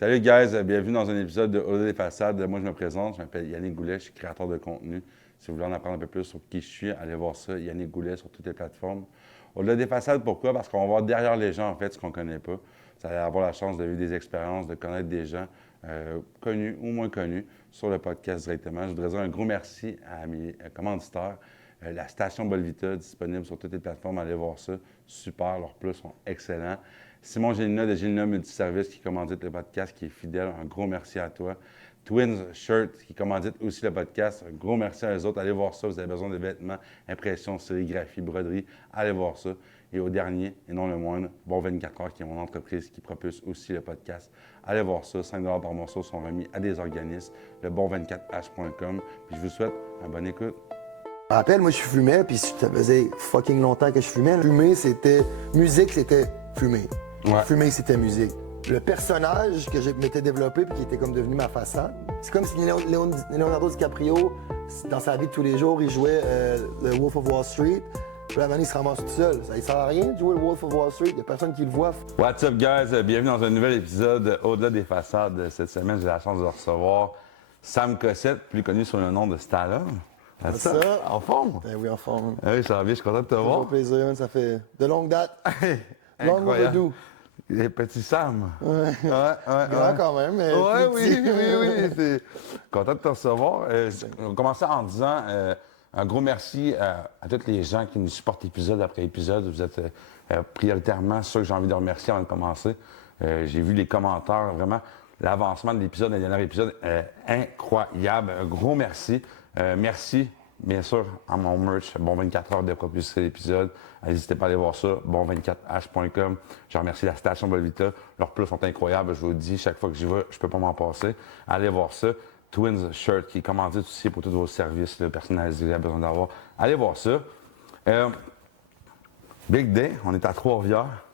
Salut guys, bienvenue dans un épisode de Au-delà des façades. Moi je me présente, je m'appelle Yannick Goulet, je suis créateur de contenu. Si vous voulez en apprendre un peu plus sur qui je suis, allez voir ça, Yannick Goulet sur toutes les plateformes. Au-delà des façades, pourquoi? Parce qu'on va voir derrière les gens en fait ce qu'on ne connaît pas. Vous allez avoir la chance de vivre des expériences, de connaître des gens connus ou moins connus sur le podcast directement. Je voudrais dire un gros merci à mes commanditaires. La station Bolvita, disponible sur toutes les plateformes, allez voir ça. Super, leurs plats sont excellents. Simon Gélina de Gélina Multiservice qui commandite le podcast, qui est fidèle, un gros merci à toi. Twins Shirt qui commandite aussi le podcast, un gros merci à eux autres. Allez voir ça, vous avez besoin de vêtements, impressions, sérigraphie, broderie, allez voir ça. Et au dernier, et non le moindre, Bon 24 heures qui est mon entreprise qui propulse aussi le podcast. Allez voir ça, 5 $ par morceau sont remis à des organismes, le bon24h.com. Puis je vous souhaite une bonne écoute. Je me rappelle, moi je fumais, puis ça faisait fucking longtemps que je fumais. Fumer, c'était... Musique, c'était fumer. Ouais. Fumer, c'était musique. Le personnage que je m'étais développé puis qui était comme devenu ma façade, c'est comme si Leonardo DiCaprio, dans sa vie de tous les jours, il jouait le Wolf of Wall Street. Puis là, il se ramasse tout seul. Ça ne sert à rien de jouer le Wolf of Wall Street. Il n'y a personne qui le voit. What's up, guys? Bienvenue dans un nouvel épisode Au-delà des façades. Cette semaine, j'ai la chance de recevoir Sam Cossette, plus connu sous le nom de Stallone. Ça, en forme? Ben oui, en forme. Oui, ça va bien, je suis content de te voir. Toujours plaisir, man. Ça fait de longue date. Long Incroyable. overdue. Les petits Sam. Ouais. Ouais. Grand quand même, mais Ouais, plus petit. oui. C'est content de te recevoir. On va commencer en disant un gros merci à tous les gens qui nous supportent épisode après épisode. Vous êtes prioritairement ceux que j'ai envie de remercier avant de commencer. J'ai vu les commentaires, vraiment, l'avancement de l'épisode, le dernier épisode, incroyable. Un gros merci. Merci, bien sûr, à mon merch, Bon 24 heures de propulser l'épisode. N'hésitez pas à aller voir ça, bon24h.com. Je remercie la station Bolvita. Leurs plats sont incroyables, je vous le dis, chaque fois que j'y vais, je peux pas m'en passer. Allez voir ça. Twins Shirt, qui est commandite aussi pour tous vos services personnalisés que vous avez besoin d'avoir. Allez voir ça. Big Day, on est à Trois-Rivières.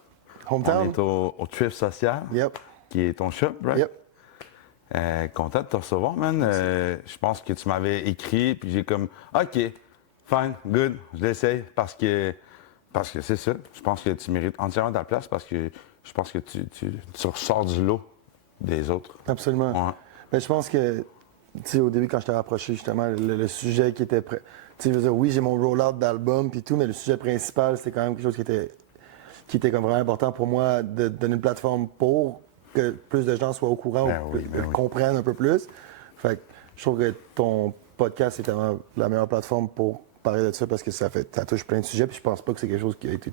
Hometown. On est au Thrift Social, Yep. qui est ton shop, right? Yep. Content de te recevoir, man. Je pense que tu m'avais écrit, puis j'ai comme, OK, fine, good, je l'essaye, parce que c'est ça. Je pense que tu mérites entièrement ta place, parce que je pense que tu ressors du lot des autres. Absolument. Ouais. Ben, je pense que, tu sais, au début, quand je t'ai rapproché, justement, le sujet qui était prêt. Tu sais, je veux dire, oui, j'ai mon roll-out d'album puis tout, mais le sujet principal, c'était quand même quelque chose qui était comme vraiment important pour moi de donner une plateforme pour que plus de gens soient au courant ou comprennent un peu plus. Fait que je trouve que ton podcast est tellement la meilleure plateforme pour parler de ça parce que ça touche plein de sujets puis je pense pas que c'est quelque chose qui a été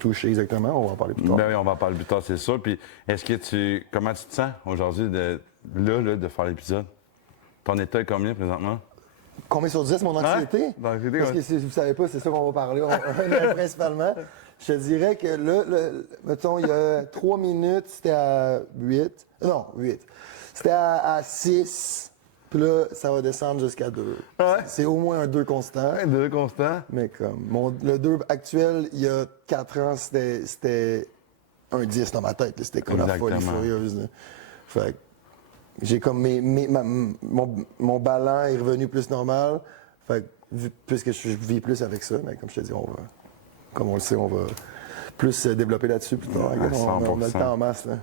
touché exactement. On va en parler plus tard. Ben oui, on va en parler plus tard, c'est sûr. Puis est-ce que comment tu te sens aujourd'hui de faire l'épisode? Ton état est combien présentement? Combien sur 10, mon anxiété? Ouais? L'anxiété, Parce ouais. que si vous savez pas, c'est ça qu'on va parler principalement. Je te dirais que là, mettons, il y a 3 minutes, c'était à 8. Non, 8. C'était à 6. Puis là, ça va descendre jusqu'à 2. Ouais. C'est au moins un 2 constant. Ouais, deux constant. Mais comme, le 2 actuel, il y a 4 ans, c'était un 10 dans ma tête. Là. C'était comme la folie Exactement. furieuse. Là. Fait que j'ai comme mon ballon est revenu plus normal. Fait que, puisque je vis plus avec ça, mais comme je te dis, comme on le sait, on va plus se développer là-dessus plus tard. À On a le 100%. temps en masse. Là.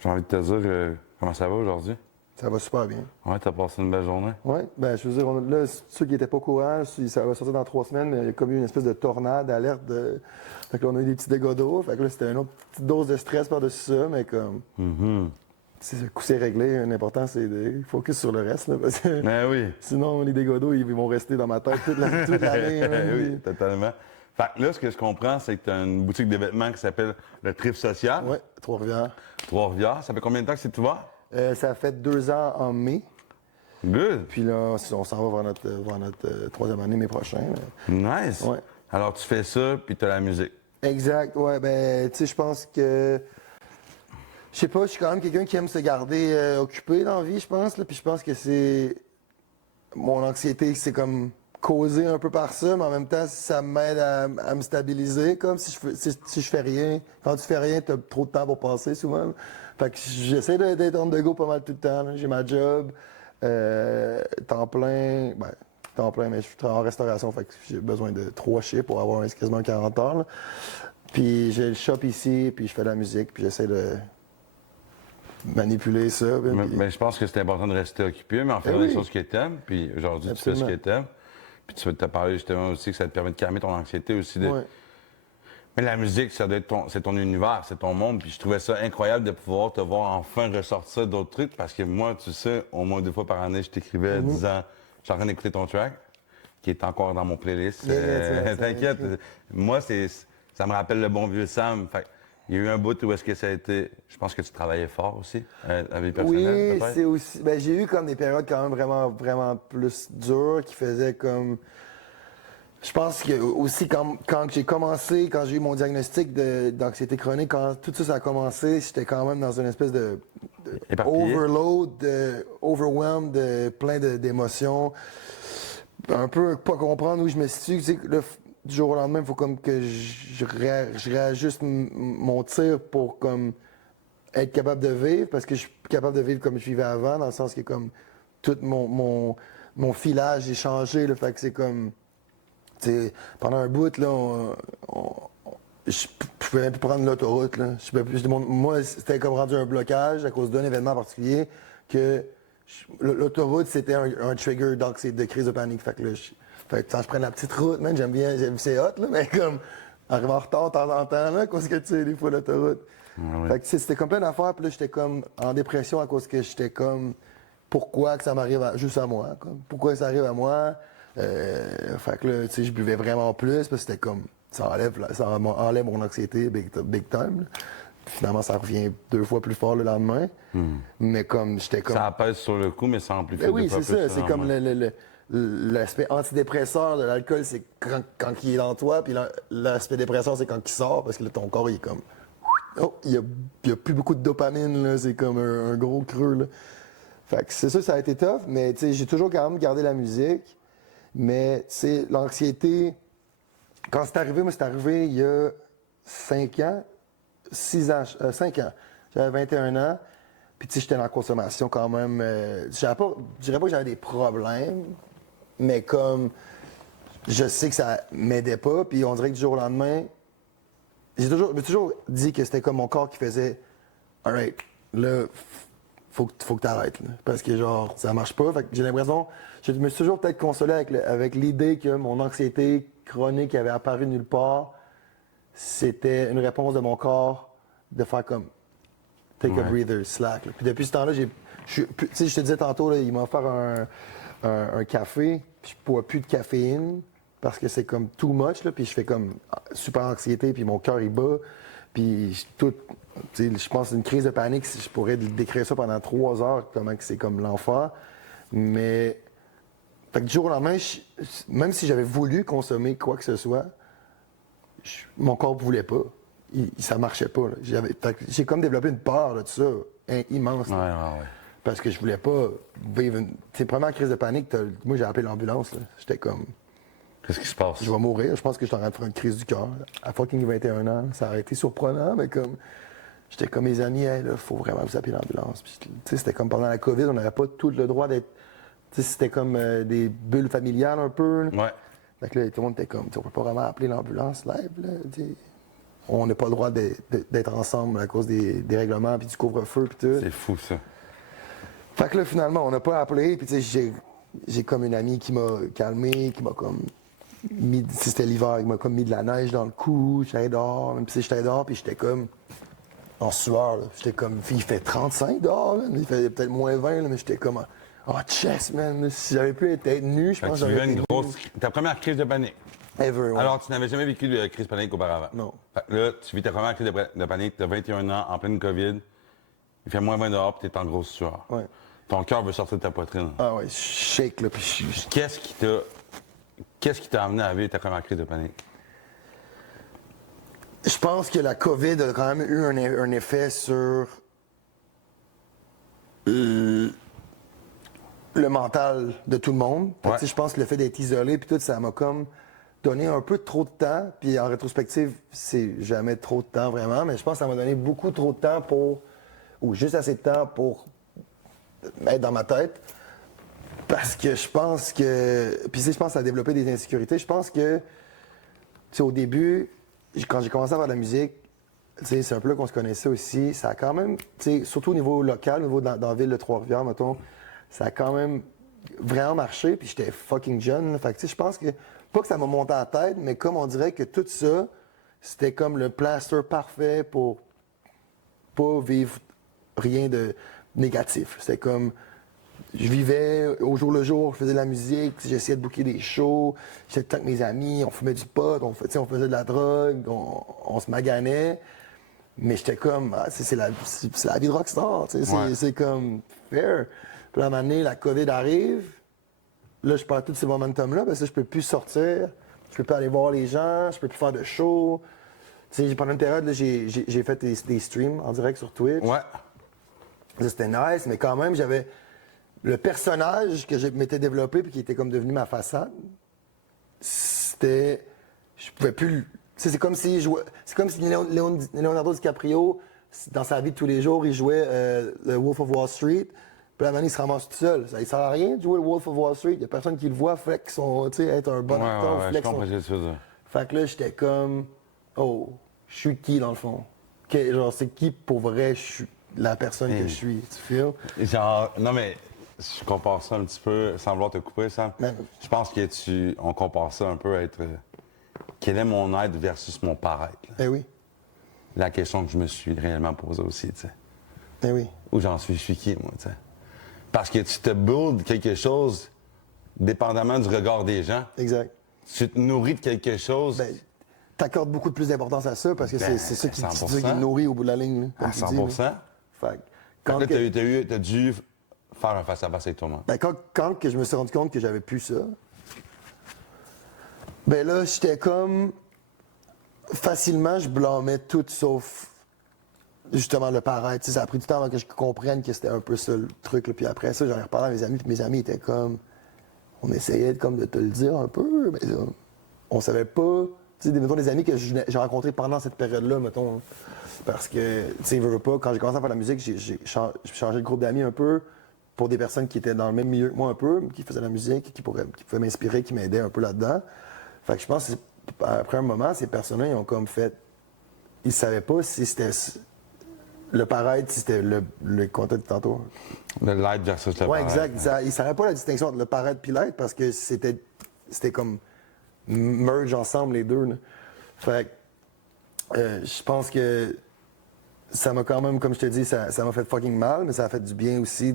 J'ai envie de te dire comment ça va aujourd'hui? Ça va super bien. Ouais, t'as passé une belle journée? Oui, ben je veux dire, là, ceux qui n'étaient pas au courant, ça va sortir dans 3 semaines, mais il y a comme eu une espèce de tornade, d'alerte. Fait que là, on a eu des petits dégâts d'eau. Fait que là, c'était une autre petite dose de stress par-dessus ça, mais comme. Le coup, c'est réglé. L'important, c'est de focus sur le reste. Là, parce que Ben oui. sinon, les dégâts d'eau, ils vont rester dans ma tête toute l'année. Oui, totalement. Fait que là, ce que je comprends, c'est que tu as une boutique de vêtements qui s'appelle le Thrift Social. Oui, Trois-Rivières. Trois-Rivières. Ça fait combien de temps que c'est ouvert? Ça a fait 2 ans en mai. Good. Puis là, on s'en va vers notre 3e année, mai prochain. Nice. Ouais. Alors, tu fais ça, puis tu as la musique. Exact, ouais. Ben, tu sais, je pense que. Je sais pas, je suis quand même quelqu'un qui aime se garder occupé dans la vie, je pense. Là, puis je pense que c'est. Mon anxiété, c'est comme causé un peu par ça, mais en même temps, ça m'aide à me stabiliser. Comme si je fais rien. Quand tu fais rien, tu as trop de temps pour passer souvent. Fait que j'essaie d'être on the go pas mal tout le temps. Là. J'ai ma job, temps plein. Ben, temps plein, mais je suis en restauration, fait que j'ai besoin de 3 chiffres pour avoir quasiment 40 heures. Là. Puis j'ai le shop ici, puis je fais de la musique, puis j'essaie de manipuler ça. Mais je pense que c'est important de rester occupé, mais en faisant oui. des choses que tu aimes. Puis aujourd'hui, tu fais ce que tu aimes. Puis tu as parlé justement aussi que ça te permet de calmer ton anxiété aussi. Ouais. Mais la musique, ça doit être c'est ton univers, c'est ton monde. Puis je trouvais ça incroyable de pouvoir te voir enfin ressortir d'autres trucs. Parce que moi, tu sais, au moins 2 fois par année, je t'écrivais disant « Je suis en train d'écouter ton track », qui est encore dans mon playlist. T'inquiète. Moi, ça me rappelle le bon vieux Sam. Fait, il y a eu un bout où est-ce que ça a été... Je pense que tu travaillais fort aussi, la vie personnelle. Oui, c'est aussi... Ben, j'ai eu comme des périodes quand même vraiment, vraiment plus dures qui faisaient comme... Je pense que aussi quand j'ai commencé, quand j'ai eu mon diagnostic d'anxiété chronique, quand tout ça a commencé, j'étais quand même dans une espèce de overload, overwhelmed, plein d'émotions. Un peu pas comprendre où je me situe. Tu sais, là, du jour au lendemain, il faut comme que je réajuste mon tir pour comme être capable de vivre, parce que je suis capable de vivre comme je vivais avant, dans le sens que comme tout mon filage est changé. Là, fait que c'est comme... T'sais, pendant un bout, là, je pouvais même plus prendre l'autoroute. Là. Moi, c'était comme rendu un blocage à cause d'un événement particulier que l'autoroute, c'était un trigger de crise de panique. Fait que là, quand je prends la petite route, man, j'aime bien, c'est hot, là, mais comme arriver en retard de temps en temps, là, à cause que tu sais, des fois, l'autoroute. Ouais. Fait que c'était comme plein d'affaires, puis là, j'étais comme en dépression à cause que j'étais comme, pourquoi que ça m'arrive juste à moi? Comme, pourquoi ça arrive à moi? Fait que là, tu sais, je buvais vraiment plus, parce que c'était comme, ça enlève mon anxiété big time. Là. Finalement, ça revient 2 fois plus fort le lendemain. Mais comme, j'étais comme... Ça pèse sur le coup, mais ça amplifie 2 fois plus. Oui, c'est ça. C'est comme l'aspect antidépresseur de l'alcool, c'est quand il est dans toi, puis l'aspect dépresseur, c'est quand il sort, parce que là, ton corps, il est comme... Oh, il y a plus beaucoup de dopamine, là. C'est comme un gros creux, là. Fait que c'est ça, ça a été tough, mais tu sais, j'ai toujours quand même gardé la musique. Mais, tu sais, l'anxiété, quand c'est arrivé, moi, c'est arrivé il y a 5 ans, 5 ans. J'avais 21 ans, puis tu sais, j'étais dans la consommation quand même. Je dirais pas que j'avais des problèmes, mais comme, je sais que ça m'aidait pas, puis on dirait que du jour au lendemain, je me suis toujours dit que c'était comme mon corps qui faisait « Alright, là, faut que t'arrêtes, là. » Parce que genre, ça marche pas. Fait que j'ai l'impression, je me suis toujours peut-être consolé avec l'idée que mon anxiété chronique avait apparu nulle part. C'était une réponse de mon corps de faire comme take a breather, slack. Là. Puis depuis ce temps-là, tu sais, je te disais tantôt, là, il m'a offert un café, puis je bois plus de caféine parce que c'est comme too much, là, puis je fais comme super anxiété, puis mon cœur il bat, puis tout. Je pense que c'est une crise de panique, je pourrais décrire ça pendant 3 heures, comment que c'est comme l'enfer. Mais, fait que du jour au lendemain, même si j'avais voulu consommer quoi que ce soit, mon corps ne voulait pas. Ça marchait pas. J'ai comme développé une peur de tout ça, immense. Ouais. Parce que je voulais pas vivre une... C'est première crise de panique, moi j'ai appelé l'ambulance. J'étais comme... Qu'est-ce qui se passe? Je vais mourir, je pense que je suis en train de faire une crise du cœur. À fucking 21 ans, ça aurait été surprenant, mais comme... J'étais comme mes amis, hey, là, faut vraiment vous appeler l'ambulance. Puis, c'était comme pendant la COVID, on n'avait pas tout le droit d'être. C'était comme des bulles familiales un peu. Là. Ouais. Fait que là, tout le monde était comme, on peut pas vraiment appeler l'ambulance live. Là, on n'a pas le droit d'être ensemble à cause des règlements puis du couvre-feu puis tout. C'est fou, ça. Fait que là, finalement, on n'a pas appelé. Puis j'ai comme une amie qui m'a calmé, qui m'a comme mis, si c'était l'hiver, qui m'a comme mis de la neige dans le cou. J'étais dehors, même si j'étais dehors, puis j'étais comme en sueur, là. J'étais comme, il fait 35 dehors, man. Il fait peut-être moins 20, là, mais j'étais comme, chest, man. Si j'avais pu être nu, je pense que j'aurais été Ta première crise de panique. Ever, ouais. Alors, tu n'avais jamais vécu de crise de panique auparavant? Non. Fait que là, tu vis ta première crise de panique, tu as 21 ans, en pleine COVID, il fait moins 20 dehors, puis tu es en grosse sueur. Ouais. Ton cœur veut sortir de ta poitrine. Ah ouais, je shake, là, puis Qu'est-ce qui t'a amené à vivre ta première crise de panique? Je pense que la COVID a quand même eu un effet sur le mental de tout le monde. Ouais. Je pense que le fait d'être isolé, puis tout, ça m'a comme donné un peu trop de temps. Puis en rétrospective, c'est jamais trop de temps vraiment, mais je pense que ça m'a donné beaucoup trop de temps ou juste assez de temps pour être dans ma tête. Parce que je pense que... Puis je pense que ça a développé des insécurités. Je pense que, au début, quand j'ai commencé à faire de la musique, tu sais, c'est un peu là qu'on se connaissait aussi. Ça a quand même, tu sais, surtout au niveau local, au niveau dans la ville de Trois-Rivières, mettons, ça a quand même vraiment marché. Puis j'étais fucking jeune. Là. Fait que, tu sais, je pense que, pas que ça m'a monté en tête, mais comme on dirait que tout ça, c'était comme le plaster parfait pour pas vivre rien de négatif. C'était comme, je vivais au jour le jour, je faisais de la musique, j'essayais de booker des shows, j'étais tout le temps avec mes amis, on fumait du pot, on faisait de la drogue, on se maganait. Mais j'étais comme, c'est la vie de rockstar, tu sais, c'est comme fair. Puis là, à un moment donné, la COVID arrive, là, je perds tous ces momentum-là, parce que je peux plus sortir, je peux plus aller voir les gens, je peux plus faire de shows. Tu sais, pendant une période, là, j'ai fait des streams en direct sur Twitch. Ouais. Ça, c'était nice, mais quand même, j'avais le personnage que je m'étais développé puis qui était comme devenu ma façade. C'était. Je pouvais plus. Tu sais, c'est comme si Leonardo DiCaprio, dans sa vie de tous les jours, il jouait le Wolf of Wall Street. Puis là, maintenant, il se ramasse tout seul. Ça ne sert à rien de jouer le Wolf of Wall Street. Il n'y a personne qui le voit. Fait qu'ils sont, tu sais, être un bon acteur. Ouais, je comprends ce que tu veux dire. Fait que là, j'étais comme, oh, je suis qui dans le fond? Genre, c'est qui pour vrai, je suis la personne que je suis, tu feel? Genre, non mais, je compare ça un petit peu, sans vouloir te couper, Sam. Ben, Je pense que on compare ça un peu à être, quel est mon être versus mon paraître. Là. eh oui, La question que je me suis réellement posée aussi, tu sais. eh oui. Où j'en suis, je suis qui, moi, tu sais. Parce que tu te builds quelque chose, dépendamment du regard des gens. Exact. Tu te nourris de quelque chose. Ben, t'accordes beaucoup plus d'importance à ça parce que Ben, c'est ça qui 100%. te nourrit au bout de la ligne. Là, comme À tu 100 dis, là. Fait que Fait quand, que que, là, t'as dû faire un face-à-face avec toi-même. ben, quand que je me suis rendu compte que j'avais plus ça, ben là, j'étais comme. Facilement, je blâmais tout sauf justement le paraître. Tu sais, ça a pris du temps avant que je comprenne que c'était un peu ça le truc. Là. Puis après ça, j'en ai reparlé à mes amis, puis mes amis étaient comme. On essayait de te le dire un peu, mais là, on savait pas. Tu sais, mettons des amis que j'ai rencontrés pendant cette période-là, mettons. Parce que, tu sais, veux pas, quand j'ai commencé à faire de la musique, j'ai changé de groupe d'amis un peu pour des personnes qui étaient dans le même milieu que moi un peu, qui faisaient de la musique, qui pouvaient m'inspirer, qui m'aidaient un peu là-dedans. Fait que je pense qu'après un moment, ces personnes-là, ils ont comme fait. Ils savaient pas si c'était le paraître, si c'était le contact de tantôt. Le light versus le Ouais, paraître. exact. Ils savaient pas la distinction entre le paraître et l'être parce que c'était comme merge ensemble les deux. Là. Fait que je pense que ça m'a quand même, comme je te dis, ça m'a fait fucking mal, mais ça a fait du bien aussi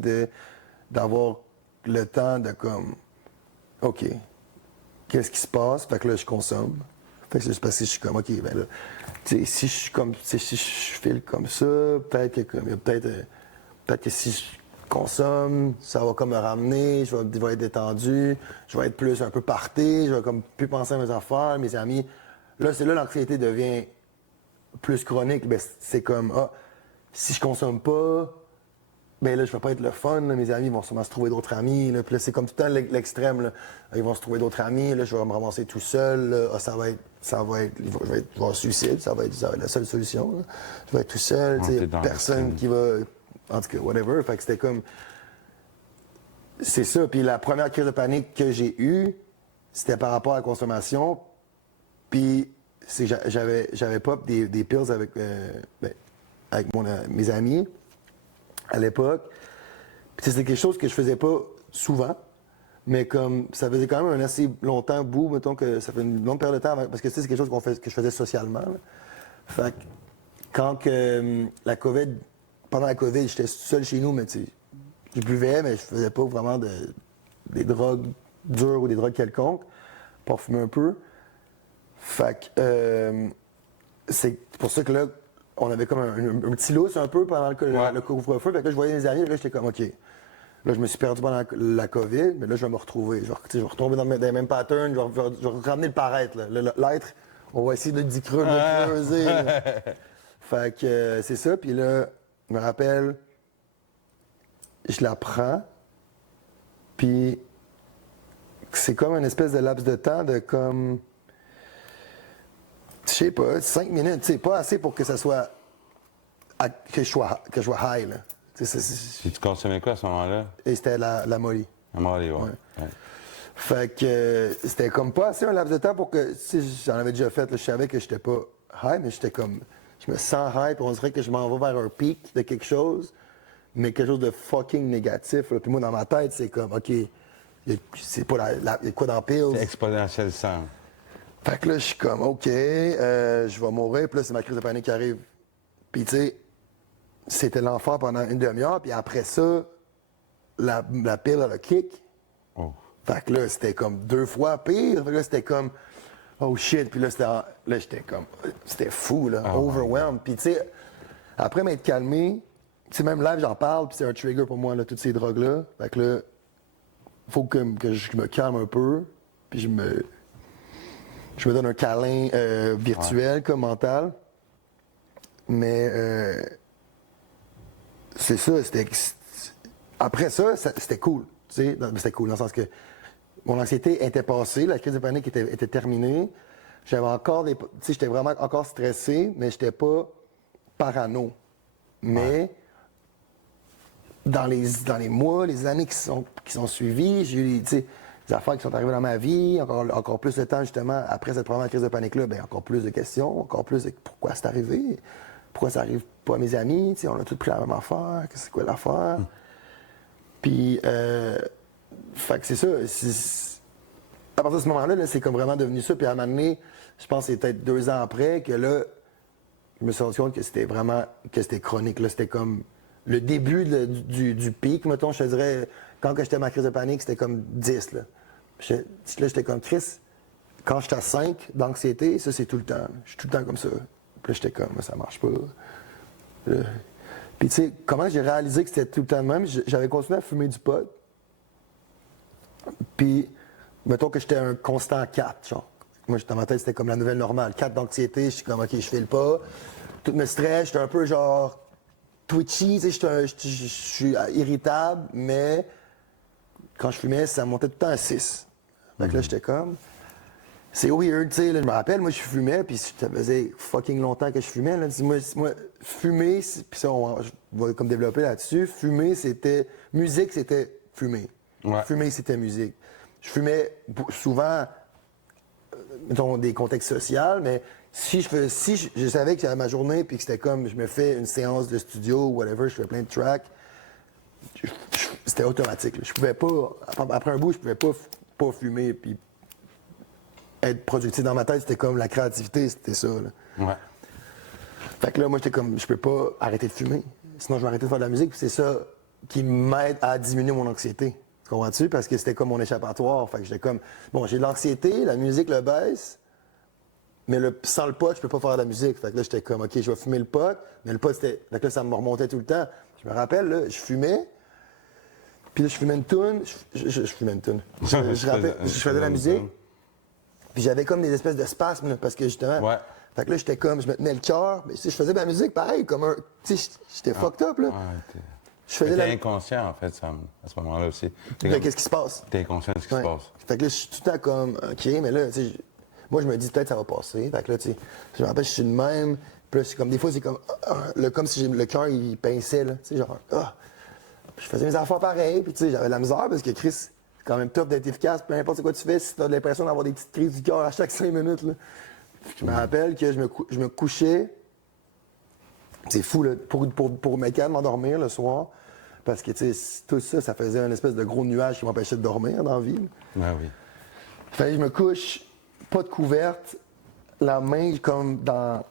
d'avoir le temps de comme, OK, qu'est-ce qui se passe? Fait que là, je consomme. Fait que c'est juste parce que je suis comme, OK, ben là, tu sais, si je suis comme, si je file comme ça, peut-être que si je consomme, ça va comme me ramener, je vais être détendu, je vais être plus un peu parté, je vais comme plus penser à mes affaires, mes amis. Là, c'est là l'anxiété devient plus chronique. Ben, c'est comme, si je consomme pas, ben là, je vais pas être le fun, là. Mes amis vont sûrement se trouver d'autres amis, là. Puis là, c'est comme tout le temps l'extrême, là. Ils vont se trouver d'autres amis, là, je vais me ramasser tout seul, là. Ça va être, je vais être suicide, ça va être la seule solution, là. Je vais être tout seul, tu sais, personne qui va, en tout cas, whatever. Fait que c'était comme, c'est ça. Puis la première crise de panique que j'ai eue, c'était par rapport à la consommation. Puis j'avais pop des pills avec mes amis à l'époque. Puis c'était quelque chose que je faisais pas souvent, mais comme ça faisait quand même un assez longtemps bout, mettons que ça fait une longue période de temps, parce que c'est quelque chose que je faisais socialement. Là. Fait que quand pendant la COVID, j'étais seul chez nous, mais tu sais, je buvais, mais je faisais pas vraiment des drogues dures ou des drogues quelconques, pour fumer un peu. Fait que c'est pour ça que là, on avait comme un petit lousse un peu pendant le couvre-feu. Fait que là, je voyais mes amis, et là, j'étais comme, OK. Là, je me suis perdu pendant la COVID, mais là, je vais me retrouver. Je vais retomber dans les mêmes patterns, je vais ramener le paraître. L'être, on va essayer d'y creuser. Là. Fait que c'est ça. Puis là, je me rappelle, je la prends, puis c'est comme une espèce de laps de temps de comme. Je sais pas, 5 minutes, c'est pas assez pour que ça soit. Que je sois high, là. Et tu consommais quoi à ce moment-là? Et c'était la molly. La molly, ouais. Fait que c'était comme pas assez un laps de temps pour que. J'en avais déjà fait, là, je savais que j'étais pas high, mais j'étais comme. je me sens hype, on dirait que je m'en vais vers un pic de quelque chose, mais quelque chose de fucking négatif. Là. Puis moi, dans ma tête, c'est comme, OK, c'est pas il y a quoi dans Pills? C'est exponentiel 100. Fait que là, je suis comme, OK, je vais mourir. Puis là, c'est ma crise de panique qui arrive. Puis tu sais, c'était l'enfer pendant une demi-heure. Puis après ça, la pile, elle a kick. Oh. Fait que là, c'était comme 2 fois pire. Fait que là, c'était comme, oh shit. Puis là, j'étais comme, c'était fou, là, Oh overwhelmed. Puis tu sais, après m'être calmé, tu sais, même live, j'en parle, puis c'est un trigger pour moi, là, toutes ces drogues-là. Fait que là, faut que je me calme un peu, puis je me donne un câlin virtuel, comme mental. Mais c'est ça, après ça, c'était cool. Tu sais, c'était cool dans le sens que mon anxiété était passée, la crise de panique était terminée. J'avais encore tu sais, j'étais vraiment encore stressé, mais j'étais pas parano. Mais dans les mois, les années qui sont suivies, j'ai eu tu sais, des affaires qui sont arrivées dans ma vie, encore plus de temps justement après cette première crise de panique-là, bien encore plus de questions, encore plus de pourquoi c'est arrivé, pourquoi ça arrive pas à mes amis, tu sais, on a tous pris la même affaire, c'est quoi l'affaire? Puis, fait que c'est ça. À partir de ce moment-là, là, c'est comme vraiment devenu ça. Puis à un moment donné, je pense que c'est peut-être 2 ans après que là, je me suis rendu compte que c'était vraiment, que c'était chronique. Là, c'était comme le début du pic, mettons, je te dirais, quand j'étais à ma crise de panique, c'était comme 10. Là, j'étais comme, Chris, quand j'étais à 5 d'anxiété, ça, c'est tout le temps. Je suis tout le temps comme ça. Puis là, j'étais comme, ça marche pas. Là, puis tu sais, comment j'ai réalisé que c'était tout le temps de même, j'avais continué à fumer du pot. Puis, mettons que j'étais un constant 4, genre. Moi, dans ma tête, c'était comme la nouvelle normale. 4 d'anxiété, je suis comme, OK, je file pas. Tout me stresse, j'étais un peu genre twitchy, tu sais, je suis irritable, mais quand je fumais, ça montait tout le temps à 6. Fait que là, j'étais comme... C'est weird, tu sais, je me rappelle, moi, je fumais, puis ça faisait fucking longtemps que je fumais, là. Moi, fumer, puis ça, je vais comme développer là-dessus, fumer, c'était... Musique, c'était fumer. Ouais. Fumer, c'était musique. Je fumais souvent, mettons, des contextes sociaux, mais si je savais que j'avais ma journée, puis que c'était comme, je me fais une séance de studio, whatever, je fais plein de tracks, c'était automatique, là. Je pouvais pas... Après un bout, je pouvais pas fumer, puis être productif dans ma tête, c'était comme la créativité, c'était ça. Là. Ouais. Fait que là, moi, j'étais comme, je peux pas arrêter de fumer. Sinon, je vais arrêter de faire de la musique. Puis c'est ça qui m'aide à diminuer mon anxiété. Tu comprends-tu? Parce que c'était comme mon échappatoire. Fait que j'étais comme, bon, j'ai de l'anxiété, la musique le baisse, mais sans le pot, je peux pas faire de la musique. Fait que là, j'étais comme, OK, je vais fumer le pot. Mais le pot, c'était. Fait que là, ça me remontait tout le temps. Je me rappelle, là, je fumais. Puis là, je fumais une toune. Je fumais une toune. Je faisais de la musique. Puis j'avais comme des espèces de spasmes, là, parce que justement... Ouais. Fait que là, j'étais comme, je me tenais le cœur, mais tu sais, je faisais de la musique pareil, comme un... Tu sais, j'étais fucked up, là. Ouais, Je faisais t'es inconscient, en fait, Sam, à ce moment-là aussi. Qu'est-ce qui se passe? T'es inconscient de ce qui se passe. Fait que là, je suis tout le temps comme, OK, mais là, tu sais, moi, je me dis, peut-être ça va passer. Fait que là, tu sais, je me rappelle, je suis de même. Puis là, c'est comme, des fois, c'est comme, comme si le cœur, il pinçait, là. Tu sais, genre, je faisais mes affaires pareil, puis tu sais, j'avais de la misère parce que Chris... C'est quand même tough d'être efficace, peu importe quoi tu fais, si tu as l'impression d'avoir des petites crises du cœur à chaque 5 minutes. Là. Je me rappelle que je me couchais, c'est fou, là, pour me calmer, m'endormir le soir, parce que tu sais, tout ça, ça faisait un espèce de gros nuage qui m'empêchait de dormir dans la vie. Ah oui. Fait que je me couche, pas de couverte, la main comme dans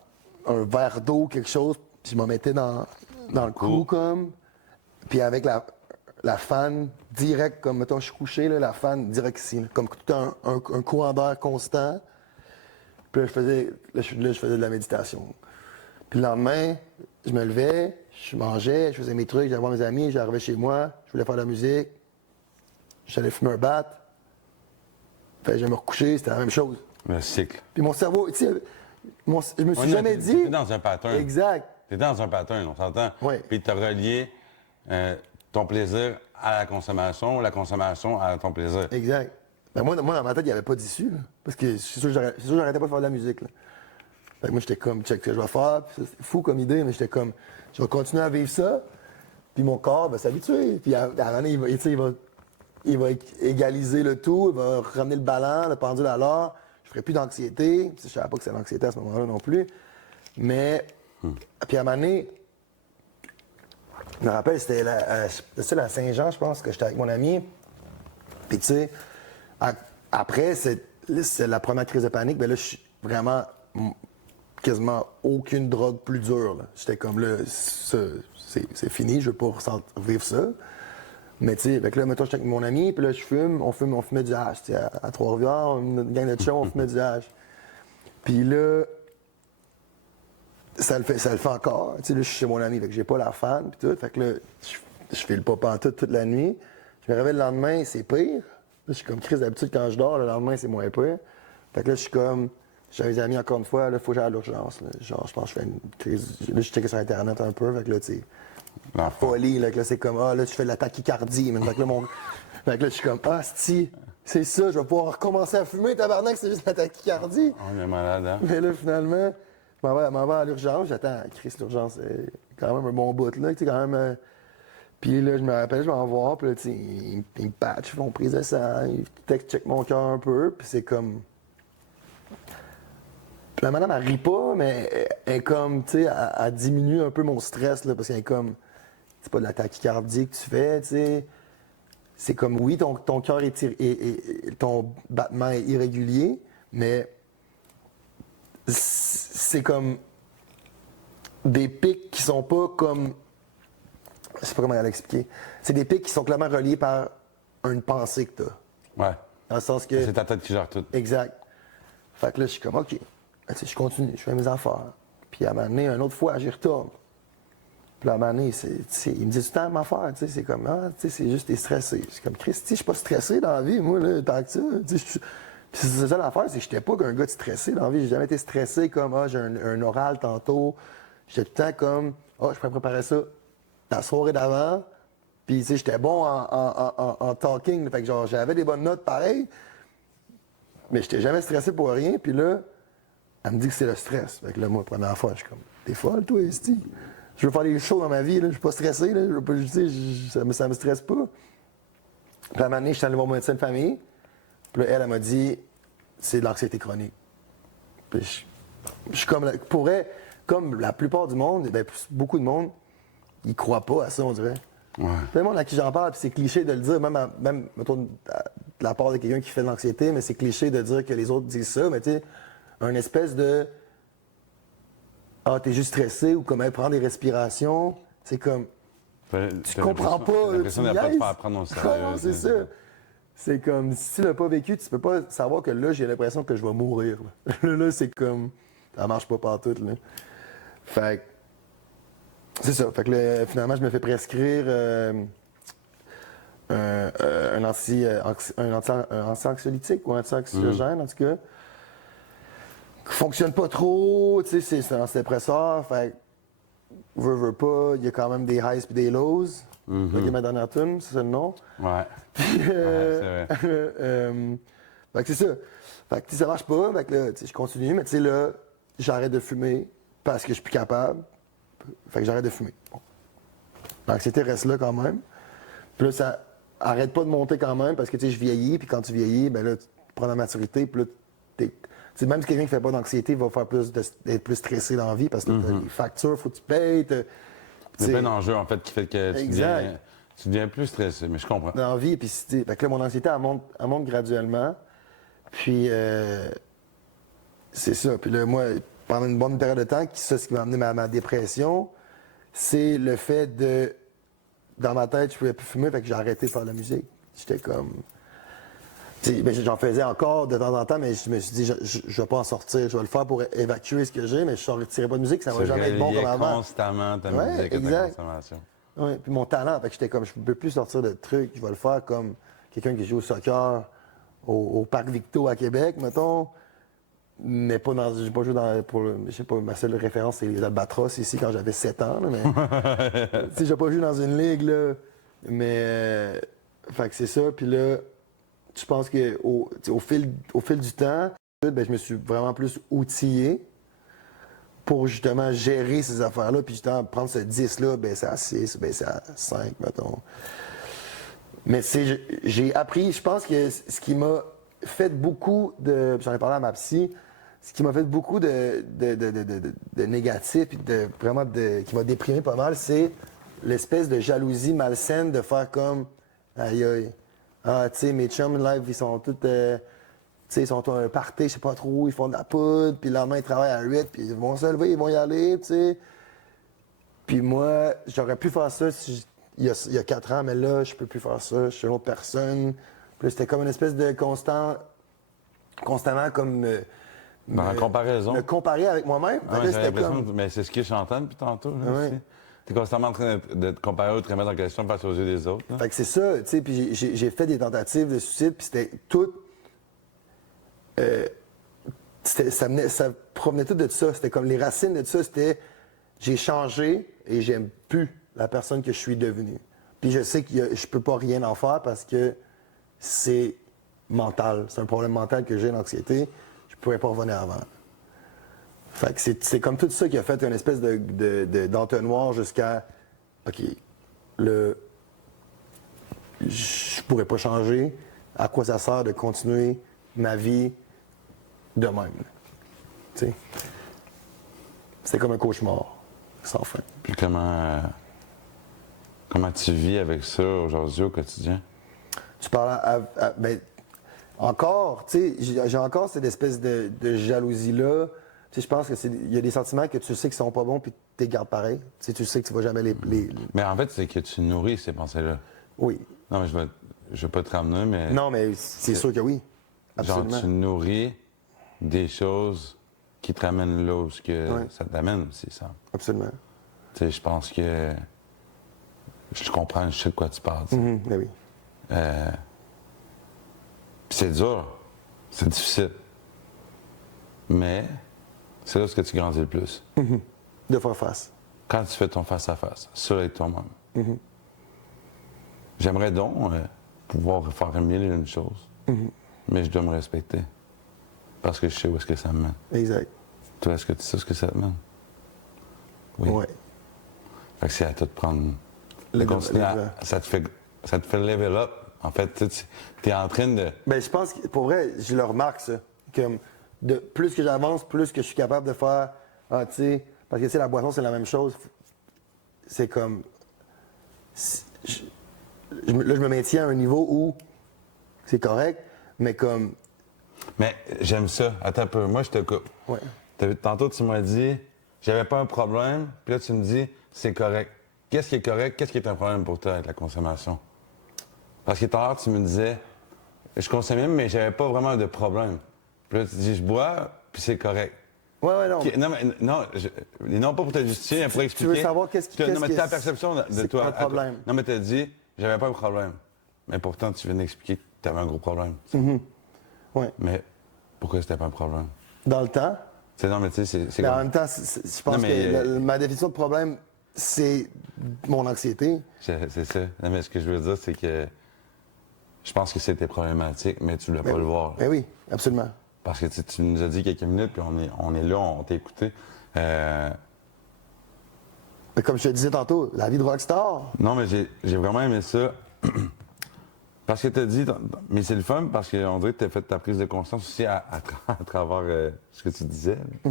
un verre d'eau, quelque chose, puis je m'en mettais dans le cou comme, puis avec la fan direct, comme mettons, je suis couché, là, la fan direct ici, là, comme tout un courant d'air constant. Puis là, je faisais de la méditation. Puis le lendemain, je me levais, je mangeais, je faisais mes trucs, j'allais voir mes amis, j'arrivais chez moi, je voulais faire de la musique, j'allais fumer un bat. Fait que j'allais me recoucher, c'était la même chose. Le cycle. Puis mon cerveau, tu sais, je me suis jamais dit... T'es dans un pattern. Exact. T'es dans un pattern, on s'entend. Oui. Puis t'as relié ton plaisir à la consommation, ou la consommation à ton plaisir. Exact. Ben moi, dans ma tête, il n'y avait pas d'issue, là. Parce que c'est sûr que j'arrêtais pas de faire de la musique, là. Fait que moi, j'étais comme, check ce que je vais faire. Puis ça, c'est fou comme idée, mais j'étais comme, je vais continuer à vivre ça. Puis mon corps va s'habituer. Puis à un moment donné, il va égaliser le tout, il va ramener le ballon, le pendule à l'heure. Je ferai plus d'anxiété. Je savais pas que c'était l'anxiété à ce moment-là non plus. Mais Puis à un moment donné, je me rappelle, c'était la Saint-Jean, je pense, que j'étais avec mon ami. Puis tu sais, après, c'est la première crise de panique, ben là, je suis vraiment quasiment aucune drogue plus dure. Là. J'étais comme là, c'est fini, je veux pas vivre ça. Mais tu sais, là, mettons, j'étais avec mon ami, puis là, on fumait du hash. Tu sais, à Trois-Rivières, une gang de chums, on fumait du hash. Puis là, ça le fait encore. Tu sais, là, je suis chez mon ami, fait que j'ai pas la fan, puis tout. Fait que là, je file pas pantoute toute la nuit. Je me réveille le lendemain, c'est pire. Là, je suis comme crise d'habitude quand je dors, le lendemain, c'est moins pire. Fait que là, je suis comme, j'ai des amis encore une fois, là, faut que j'aille à l'urgence. Là. Genre, je pense que je fais une crise. Là, je checkais sur Internet un peu, fait que là, tu sais, la folie, là, que là, c'est comme, là, je fais de la tachycardie. Fait que là, fait que là, je suis comme, si, c'est ça, je vais pouvoir recommencer à fumer, tabarnak, c'est juste la tachycardie. On est malade, hein? Mais là, finalement, je m'en vais à l'urgence. J'attends, Chris, l'urgence, c'est quand même un bon bout, là, tu sais, quand même. Puis là, je me rappelle, je vais en voir, puis là, tu sais, ils me patchent, ils font prise de sang, ils checkent mon cœur un peu, puis c'est comme. Puis la madame, elle rit pas, mais elle est comme, tu sais, elle diminue un peu mon stress, là, parce qu'elle est comme. C'est pas de la tachycardie que tu fais, tu sais. C'est comme, oui, ton cœur ton battement est irrégulier, mais c'est comme des pics qui sont pas comme. Je sais pas comment l'expliquer. C'est des pics qui sont clairement reliés par une pensée que tu as. Ouais. Dans le sens que. C'est ta tête qui gère tout. Exact. Fait que là, je suis comme, OK. Tu sais, je continue, je fais mes affaires. Puis à un moment donné, une autre fois, j'y retourne. Puis à un moment donné, il me dit tout le temps ma affaire. Tu sais, c'est comme, tu sais, c'est juste, t'es stressé. C'est comme, Christy, je suis pas stressé dans la vie, moi, là, tant que ça. Tu sais, puis c'est ça l'affaire, c'est que j'étais pas un gars de stressé dans la vie. J'ai jamais été stressé comme, j'ai un oral tantôt. J'étais tout le temps comme, je peux préparer ça la soirée d'avant. Puis, tu sais, j'étais bon en talking. Fait que, genre, j'avais des bonnes notes pareil. Mais j'étais jamais stressé pour rien. Puis là, elle me dit que c'est le stress. Fait que là, moi, la première fois, je suis comme, t'es folle, toi, Esti. Je veux faire des shows dans ma vie, là. Je suis pas stressé, là. Je veux pas, tu sais, ça me stresse pas. Puis à un moment donné, je suis allé voir mon médecin de famille. Puis là, elle m'a dit, c'est de l'anxiété chronique. Puis je suis comme, comme la plupart du monde, ben, beaucoup de monde, ils croient pas à ça, on dirait. Ouais. Plein de monde à qui j'en parle, puis c'est cliché de le dire, même mettons, de la part de quelqu'un qui fait de l'anxiété, mais c'est cliché de dire que les autres disent ça, mais tu sais, un espèce de t'es juste stressé ou comme prendre des respirations, c'est comme tu comprends pas. T'as l'impression de ne pas te faire prendre au sérieux. Non, c'est ça. C'est comme si tu l'as pas vécu, tu peux pas savoir que là, j'ai l'impression que je vais mourir. Là, c'est comme ça marche pas partout, là. Fait que c'est ça. Fait que là, finalement, je me fais prescrire un anti-anxiolytique ou anti-anxiogène, en tout cas. Fonctionne pas trop, tu sais, c'est un antidépresseur, fait que, veux pas, il y a quand même des highs et des lows. Fait ma dernière tune, c'est ça le nom. Ouais. Puis, c'est vrai. Fait que c'est ça. Fait que ça marche pas, fait que là, tu sais, je continue, mais tu sais, là, j'arrête de fumer parce que je suis plus capable. Fait que j'arrête de fumer. Bon. L'anxiété reste là quand même. Puis là, ça arrête pas de monter quand même parce que, tu sais, je vieillis, puis quand tu vieillis, ben là, tu prends la maturité, puis là, t'sais, même si quelqu'un qui fait pas d'anxiété va faire être plus stressé dans la vie parce que t'as des factures, faut que tu payes. C'est plein d'enjeux, en fait, qui fait que tu deviens plus stressé, mais je comprends. Dans la vie, puis fait que là, mon anxiété, elle monte graduellement. Puis, c'est ça. Puis là, moi, pendant une bonne période de temps, ce qui m'a amené ma dépression, c'est le fait de... Dans ma tête, je pouvais plus fumer, fait que j'ai arrêté de faire de la musique. J'étais comme... Ben, j'en faisais encore de temps en temps, mais je me suis dit, je vais pas en sortir. Je vais le faire pour évacuer ce que j'ai, mais je ne retirerai pas de musique, ça va jamais être bon comme avant. Constamment ta musique et ta consommation. Oui, puis mon talent, fait que j'étais comme, je ne peux plus sortir de trucs. Je vais le faire comme quelqu'un qui joue au soccer au Parc Victo à Québec, mettons. Mais pas dans. J'ai pas joué dans. Je sais pas, ma seule référence, c'est les Albatros ici quand j'avais 7 ans. Là, mais. Tu sais, j'ai pas joué dans une ligue, là. Mais. Fait que c'est ça. Puis là. Je pense qu'au fil du temps, ben, je me suis vraiment plus outillé pour justement gérer ces affaires-là. Puis justement, prendre ce 10-là, ben, c'est à 6, ben, c'est à 5, mettons. Mais j'ai appris, je pense que ce qui m'a fait beaucoup de. J'en ai parlé à ma psy, ce qui m'a fait beaucoup de négatif, puis qui m'a déprimé pas mal, c'est l'espèce de jalousie malsaine de faire comme, aïe aïe, ah, tu sais, mes chums live, ils sont tous, tu sais, ils sont un party, je sais pas trop, ils font de la poudre, puis le lendemain, ils travaillent à 8, puis ils vont se lever, ils vont y aller, tu sais. Puis moi, j'aurais pu faire ça il y a 4 ans, mais là, je peux plus faire ça, je suis une autre personne. Puis là, c'était comme une espèce de constamment comme En comparaison. me comparer avec moi-même. Ah Fait que ouais, là, j'ai c'était l'impression comme... mais c'est ce que j'entends depuis tantôt. Là, Ouais. aussi. T'es constamment en train de te comparer ou de te remettre en question face aux yeux des autres. Là. Fait que c'est ça, tu sais, puis j'ai fait des tentatives de suicide, puis c'était tout... ça provenait tout de ça. C'était comme les racines de ça, c'était j'ai changé et j'aime plus la personne que je suis devenue. Puis je sais que je peux pas rien en faire parce que c'est mental. C'est un problème mental que j'ai, l'anxiété. Je pourrais pas revenir avant. Fait que c'est comme tout ça qui a fait une espèce d'entonnoir jusqu'à OK, je pourrais pas changer. À quoi ça sert de continuer ma vie de même? Tu sais? C'était comme un cauchemar, sans fin. Puis comment tu vis avec ça aujourd'hui au quotidien? Tu parles ben, encore, tu sais, j'ai encore cette espèce de jalousie-là. Tu sais, je pense il y a des sentiments que tu sais qui sont pas bons, puis tu les gardes pareil. Tu sais que tu vas jamais les... Mais en fait, c'est que tu nourris ces pensées-là. Oui. Non, mais je vais pas te ramener, mais. Non, mais c'est sûr que oui. Absolument. Genre, tu nourris des choses qui te ramènent là où Ouais. ça t'amène aussi, ça. Absolument. Tu sais, je pense que. Je comprends, je sais de quoi tu parles. Tu sais. Ben oui. Puis c'est dur, c'est difficile. Mais c'est là où tu grandis le plus. De faire face. Quand tu fais ton face-à-face, seul avec toi-même. J'aimerais donc pouvoir faire mille et une choses, mais je dois me respecter. Parce que je sais où est-ce que ça me mène. Exact. Toi, est-ce que tu sais où est-ce que ça te mène? Oui. Ouais. Fait que c'est à toi de prendre. Le de continuer devant. ça te fait level up. En fait, tu es en train de. Ben, je pense que, pour vrai, je le remarque, ça. Comme, plus que j'avance, plus que je suis capable de faire, ah, tu sais, parce que, tu sais, la boisson, c'est la même chose. C'est comme, là, je me maintiens à un niveau où c'est correct, mais comme, Mais j'aime ça. Attends un peu. Moi, je te coupe. ouais. Tantôt, tu m'as dit, j'avais pas un problème. Puis là, tu me dis, c'est correct. Qu'est-ce qui est correct? Qu'est-ce qui est un problème pour toi avec la consommation? Parce que tout à l'heure, tu me disais, je consommais, mais j'avais pas vraiment de problème. Puis là, tu dis, je bois, puis c'est correct. Ouais, non. Non, mais non pas pour te justifier, mais pour expliquer. Tu veux savoir qu'est-ce qui Non, mais ta est- perception de c'est toi. un problème. Non, mais t'as dit, j'avais pas un problème. Mais pourtant, tu viens d'expliquer que t'avais un gros problème. Ouais. Mais pourquoi c'était pas un problème? Dans le temps, Non, mais tu sais, c'est mais en comme... même temps, je pense Non, mais, que ma définition de problème, c'est mon anxiété. C'est ça. Non, mais ce que je veux dire, c'est que je pense que c'était problématique, mais tu voulais pas le voir. Ben oui, absolument. Parce que tu nous as dit quelques minutes, puis on est là, on t'a écouté. Mais comme je te disais tantôt, la vie de rockstar, Non, mais j'ai vraiment aimé ça. Parce que tu as dit, mais c'est le fun parce qu'on dirait que tu as fait ta prise de conscience aussi à travers ce que tu disais. Là.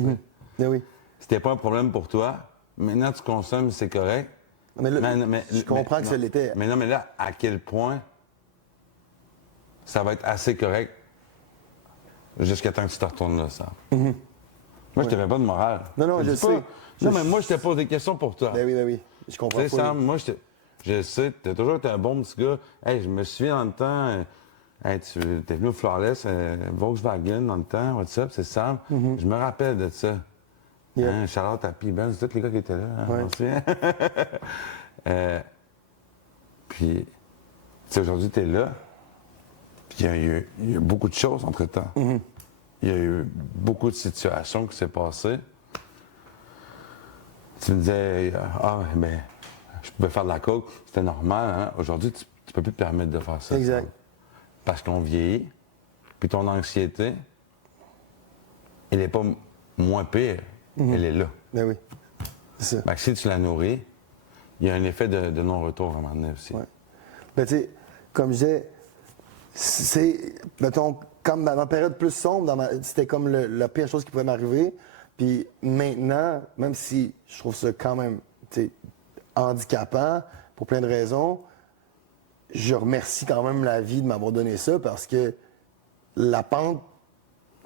ben oui. C'était pas un problème pour toi. Maintenant, tu consommes, c'est correct. Mais là, je comprends que non, ça l'était. Mais non, mais là, à quel point ça va être assez correct jusqu'à temps que tu te retournes là, ça. Moi, je te fais pas de morale. Non, je dis sais. pas. Non, mais moi, je te pose des questions pour toi. Ben oui. Je comprends Tu sais, pas. Sam, moi, je sais, t'as toujours été un bon petit gars. Hey, je me souviens dans le temps, hey, tu es venu au Flawless, Volkswagen dans le temps, what's up, c'est Sam. Je me rappelle de ça. Yeah. Hein, Charlotte, Happy Ben, c'est tous les gars qui étaient là, hein, Ouais. on se souvient. Puis, tu sais, aujourd'hui, t'es là. Puis, il y a beaucoup de choses entre-temps. Il y a eu beaucoup de situations qui s'est passées. Tu me disais, ben, je pouvais faire de la coke, c'était normal. Hein? Aujourd'hui, tu peux plus te permettre de faire ça. Exact. Ça. Parce qu'on vieillit, puis ton anxiété, elle n'est pas moins pire, elle est là. Ben oui. C'est ça. Fait que si tu la nourris, il y a un effet de non-retour à un moment donné aussi. Ouais. Ben, tu sais, comme je disais, c'est, mettons, comme dans ma période plus sombre, c'était comme la pire chose qui pouvait m'arriver. Puis maintenant, même si je trouve ça quand même, tu sais, handicapant pour plein de raisons, je remercie quand même la vie de m'avoir donné ça parce que la pente,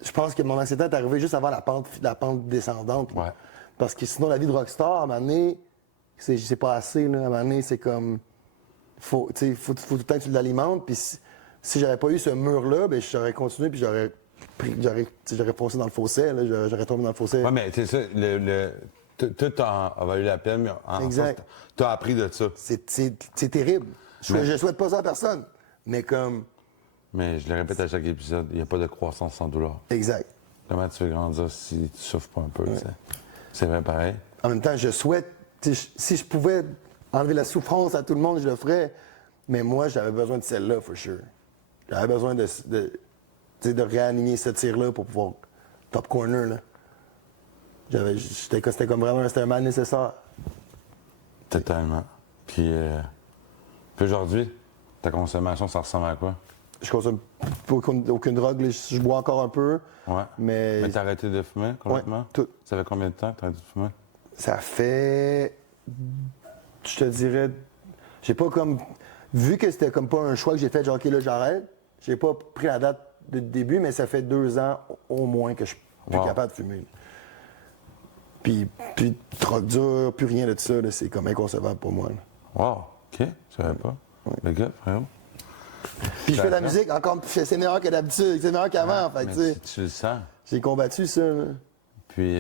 je pense que mon anxiété est arrivée juste avant la pente descendante. Ouais. Parce que sinon, la vie de rockstar, à un moment donné, c'est pas assez. Là. À un moment donné, c'est comme. Faut tout le temps que tu l'alimentes. Puis si j'avais pas eu ce mur-là, ben, j'aurais continué puis j'aurais foncé dans le fossé. Là, j'aurais tombé dans le fossé. Oui, mais c'est ça, tout a valu la peine, mais en Exact. tu as appris de ça. C'est terrible. Je souhaite pas ça à personne. Mais comme. Mais je le répète à chaque épisode, il n'y a pas de croissance sans douleur. Exact. Comment tu veux grandir si tu souffres pas un peu, tu sais? C'est vrai pareil. En même temps, je souhaite. Si je pouvais enlever la souffrance à tout le monde, je le ferais. Mais moi, j'avais besoin de celle-là, for sure. J'avais besoin de réaligner ce tir-là pour pouvoir top corner. Là. C'était comme vraiment c'était un mal nécessaire. Totalement. Puis aujourd'hui, ta consommation, ça ressemble à quoi? Je consomme aucune drogue. Là. Je bois encore un peu. Ouais. Mais t'as arrêté de fumer complètement? Ouais, tout. Ça fait combien de temps que t'as arrêté de fumer? Ça fait. Je te dirais. J'ai pas comme. Vu que c'était comme pas un choix que j'ai fait, genre, OK, là, j'arrête. J'ai pas pris la date de début, mais ça fait 2 ans au moins que je suis plus capable de fumer. Puis drogue dure, plus rien de ça, là, c'est comme inconcevable pour moi. Là. Wow, OK, je savais pas. Le gars, frérot. Puis je fais de la musique encore, c'est meilleur que d'habitude, c'est meilleur qu'avant. Fait Mais tu sais, tu le sens. j'ai combattu ça. Là. Puis,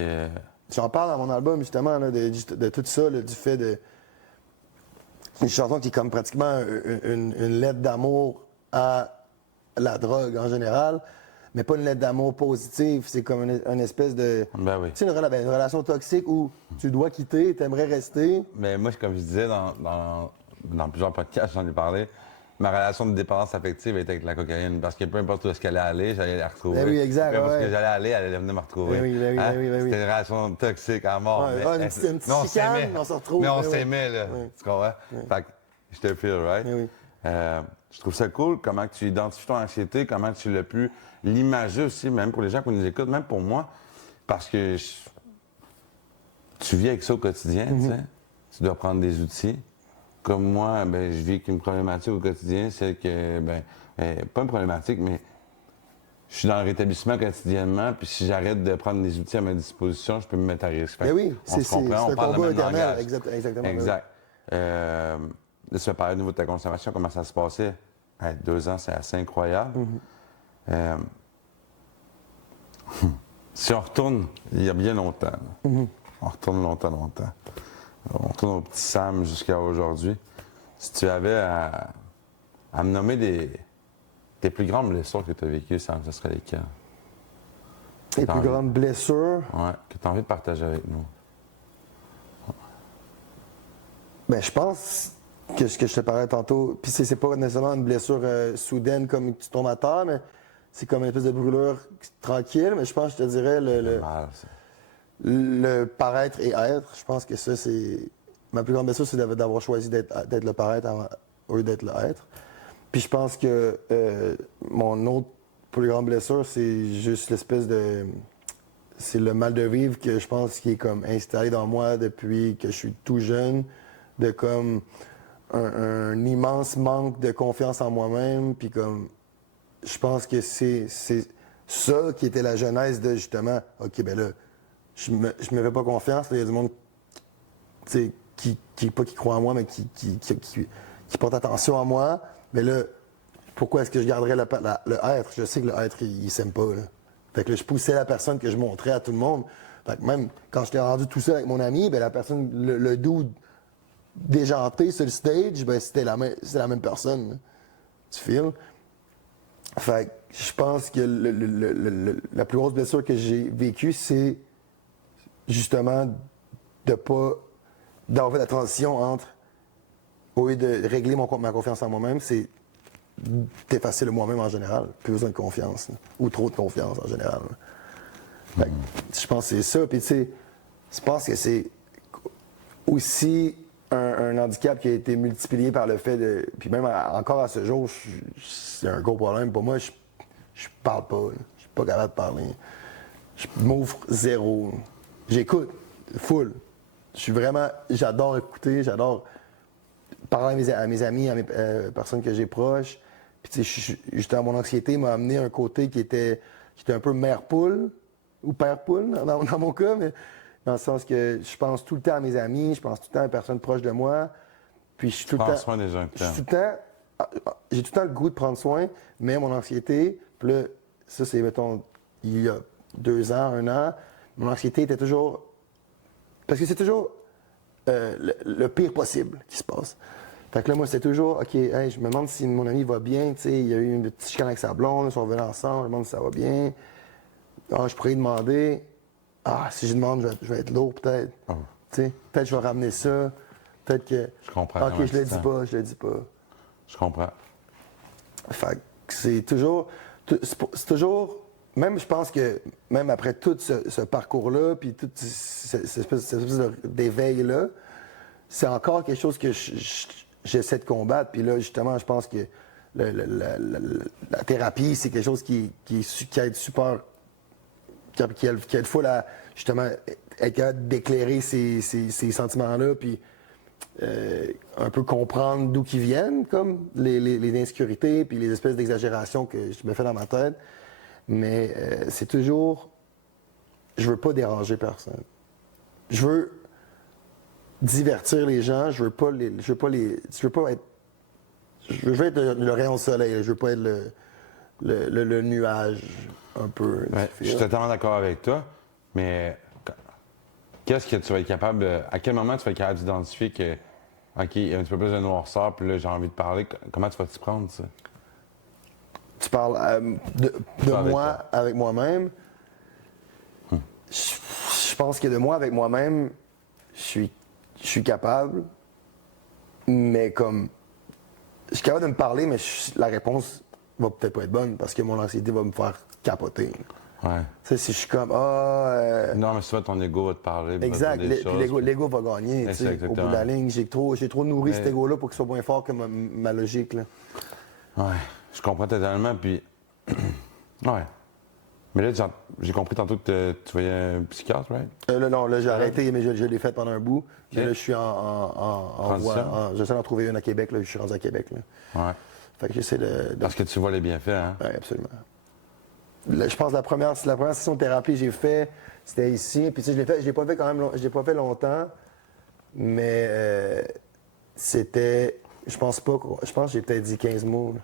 J'en parle dans mon album, justement, là, de tout ça, là, du fait de. Une chanson qui est comme pratiquement une lettre d'amour à la drogue en général, mais pas une lettre d'amour positive. C'est comme une espèce de. ben oui. Tu sais, une relation toxique où tu dois quitter, tu aimerais rester. Mais moi, comme je disais dans plusieurs podcasts, j'en ai parlé, ma relation de dépendance affective était avec la cocaïne. Parce que peu importe où est-ce qu'elle allait aller, j'allais la retrouver. Ben oui, exact, Peu importe où ouais. est-ce que j'allais aller, elle allait venir me retrouver. Ben oui, ben oui, ben oui, ben oui. C'était une relation toxique à mort. Ouais, mais, une petite mais on chicane, s'aimait. on se retrouve, Mais on ben oui. s'aimait, là. Ouais. Tu comprends? Fait que je te feel, right? Ben oui. Je trouve ça cool comment tu identifies ton anxiété, comment tu l'as pu l'imager aussi, même pour les gens qui nous écoutent, même pour moi. Parce que tu vis avec ça au quotidien, tu sais. Tu dois prendre des outils. Comme moi, ben, je vis avec une problématique au quotidien, c'est que, pas une problématique, mais je suis dans le rétablissement quotidiennement, puis si j'arrête de prendre des outils à ma disposition, je peux me mettre à risque. Ben oui, on se comprend, on parle le combat même éternel, langage. exactement. Exact. Là, tu vas parler au niveau de ta consommation, comment ça se passait? 2 ans, c'est assez incroyable. Si on retourne il y a bien longtemps, on retourne longtemps. On retourne au petit Sam jusqu'à aujourd'hui. Si tu avais à me nommer tes plus grandes blessures que tu as vécues, Sam, ce serait lesquelles? Les plus grandes blessures. Ouais, que tu as envie de partager avec nous. Ben, je pense que ce que je te parlais tantôt, puis c'est pas nécessairement une blessure soudaine comme tu tombes à terre, mais c'est comme une espèce de brûlure tranquille, mais je pense que je te dirais Mal, ça. le paraître et être. Je pense que ça, c'est. Ma plus grande blessure, c'est d'avoir choisi d'être le paraître au lieu d'être le être. Puis je pense que mon autre plus grande blessure, c'est juste l'espèce de. C'est le mal de vivre que je pense qui est comme installé dans moi depuis que je suis tout jeune, de comme un immense manque de confiance en moi-même. Puis comme. Je pense que c'est ça qui était la genèse de justement, OK, ben là, je me fais pas confiance. Il y a du monde qui croit en moi, mais qui porte attention à moi. Mais là, pourquoi est-ce que je garderais le être? Je sais que le être, il s'aime pas. Là. Fait que là, je poussais la personne que je montrais à tout le monde. Fait que même quand je t'ai rendu tout seul avec mon ami, ben la personne, le dude déjanté sur le stage, ben c'était la même personne. Là. Tu files? Fait que je pense que la plus grosse blessure que j'ai vécue, c'est justement d'avoir fait la transition entre, au lieu de régler ma confiance en moi-même, c'est d'effacer le moi-même en général. Plus besoin de confiance, là, ou trop de confiance en général. Fait que je pense que c'est ça. Puis tu sais, je pense que c'est aussi un handicap qui a été multiplié par le fait de. Puis même encore à ce jour, c'est un gros problème. Pour moi, je parle pas. Là. Je suis pas capable de parler. Je m'ouvre zéro. J'écoute, full. Je suis vraiment. J'adore écouter, j'adore parler à mes amis, à mes personnes que j'ai proches. Puis tu sais, justement, mon anxiété m'a amené à un côté qui était un peu mère poule ou père poule dans mon cas, mais dans le sens que je pense tout le temps à mes amis, je pense tout le temps à personnes proches de moi. Puis je suis tout le temps. Soin des gens que Je suis tout le temps. J'ai tout le temps le goût de prendre soin, mais mon anxiété, puis là, ça c'est, mettons, il y a 2 ans, 1 an, mon anxiété était toujours. Parce que c'est toujours le pire possible qui se passe. Fait que là, moi, c'était toujours, OK, hey, je me demande si mon ami va bien, tu sais, il y a eu une petite chicane avec sa blonde, ils sont venus ensemble, je me demande si ça va bien. Ah, je pourrais lui demander, si je demande, je vais être lourd, peut-être. Oh. Tu sais, peut-être que je vais ramener ça, peut-être que. Je comprends. OK, je le dis pas, je le dis pas. Je comprends. Fait que c'est toujours. C'est toujours. Même, je pense que, même après tout ce parcours-là, puis toute cette espèce d'éveil-là, c'est encore quelque chose que j'essaie de combattre. Puis là, justement, je pense que la thérapie, c'est quelque chose qui aide super. Qui aide full à, justement, être capable d'éclairer ces sentiments-là, puis un peu comprendre d'où ils viennent, comme les insécurités, puis les espèces d'exagérations que je me fais dans ma tête. Mais c'est toujours. Je veux pas déranger personne. Je veux divertir les gens. Je veux pas être. Je veux être le rayon de soleil. Je veux pas être le nuage un peu. Ouais, je suis totalement d'accord avec toi, mais qu'est-ce que tu vas être capable. À quel moment tu vas être capable d'identifier que. OK, il y a un petit peu plus de noirceur, puis là, j'ai envie de parler. Comment tu vas t'y prendre, ça? Tu parles de moi avec moi-même. Je pense que de moi avec moi-même, je suis capable, mais comme. Je suis capable de me parler, mais la réponse va peut-être pas être bonne parce que mon anxiété va me faire capoter. Ouais. Tu sais, si je suis comme. Non, mais souvent, ton ego va te parler. Exact. Va te dire des choses, L'ego va gagner. Tu sais, au bout de la ligne, j'ai trop nourri cet ego-là pour qu'il soit moins fort que ma logique. Là. Ouais, je comprends totalement, puis. Ouais. Mais là, j'ai compris tantôt que tu voyais un psychiatre, right? Non, là, j'ai arrêté, mais je l'ai fait pendant un bout. Puis Okay. là, je suis en voie. J'essaie d'en trouver une à Québec, là. Je suis rendu à Québec, là. Ouais. Fait que j'essaie de. Parce que tu vois les bienfaits, hein? Oui, absolument. Là, je pense que la première session de thérapie que j'ai fait, c'était ici. Puis tu sais, je l'ai pas fait quand même, je l'ai pas fait longtemps, mais c'était, je pense que j'ai peut-être dit 15 mots. Là.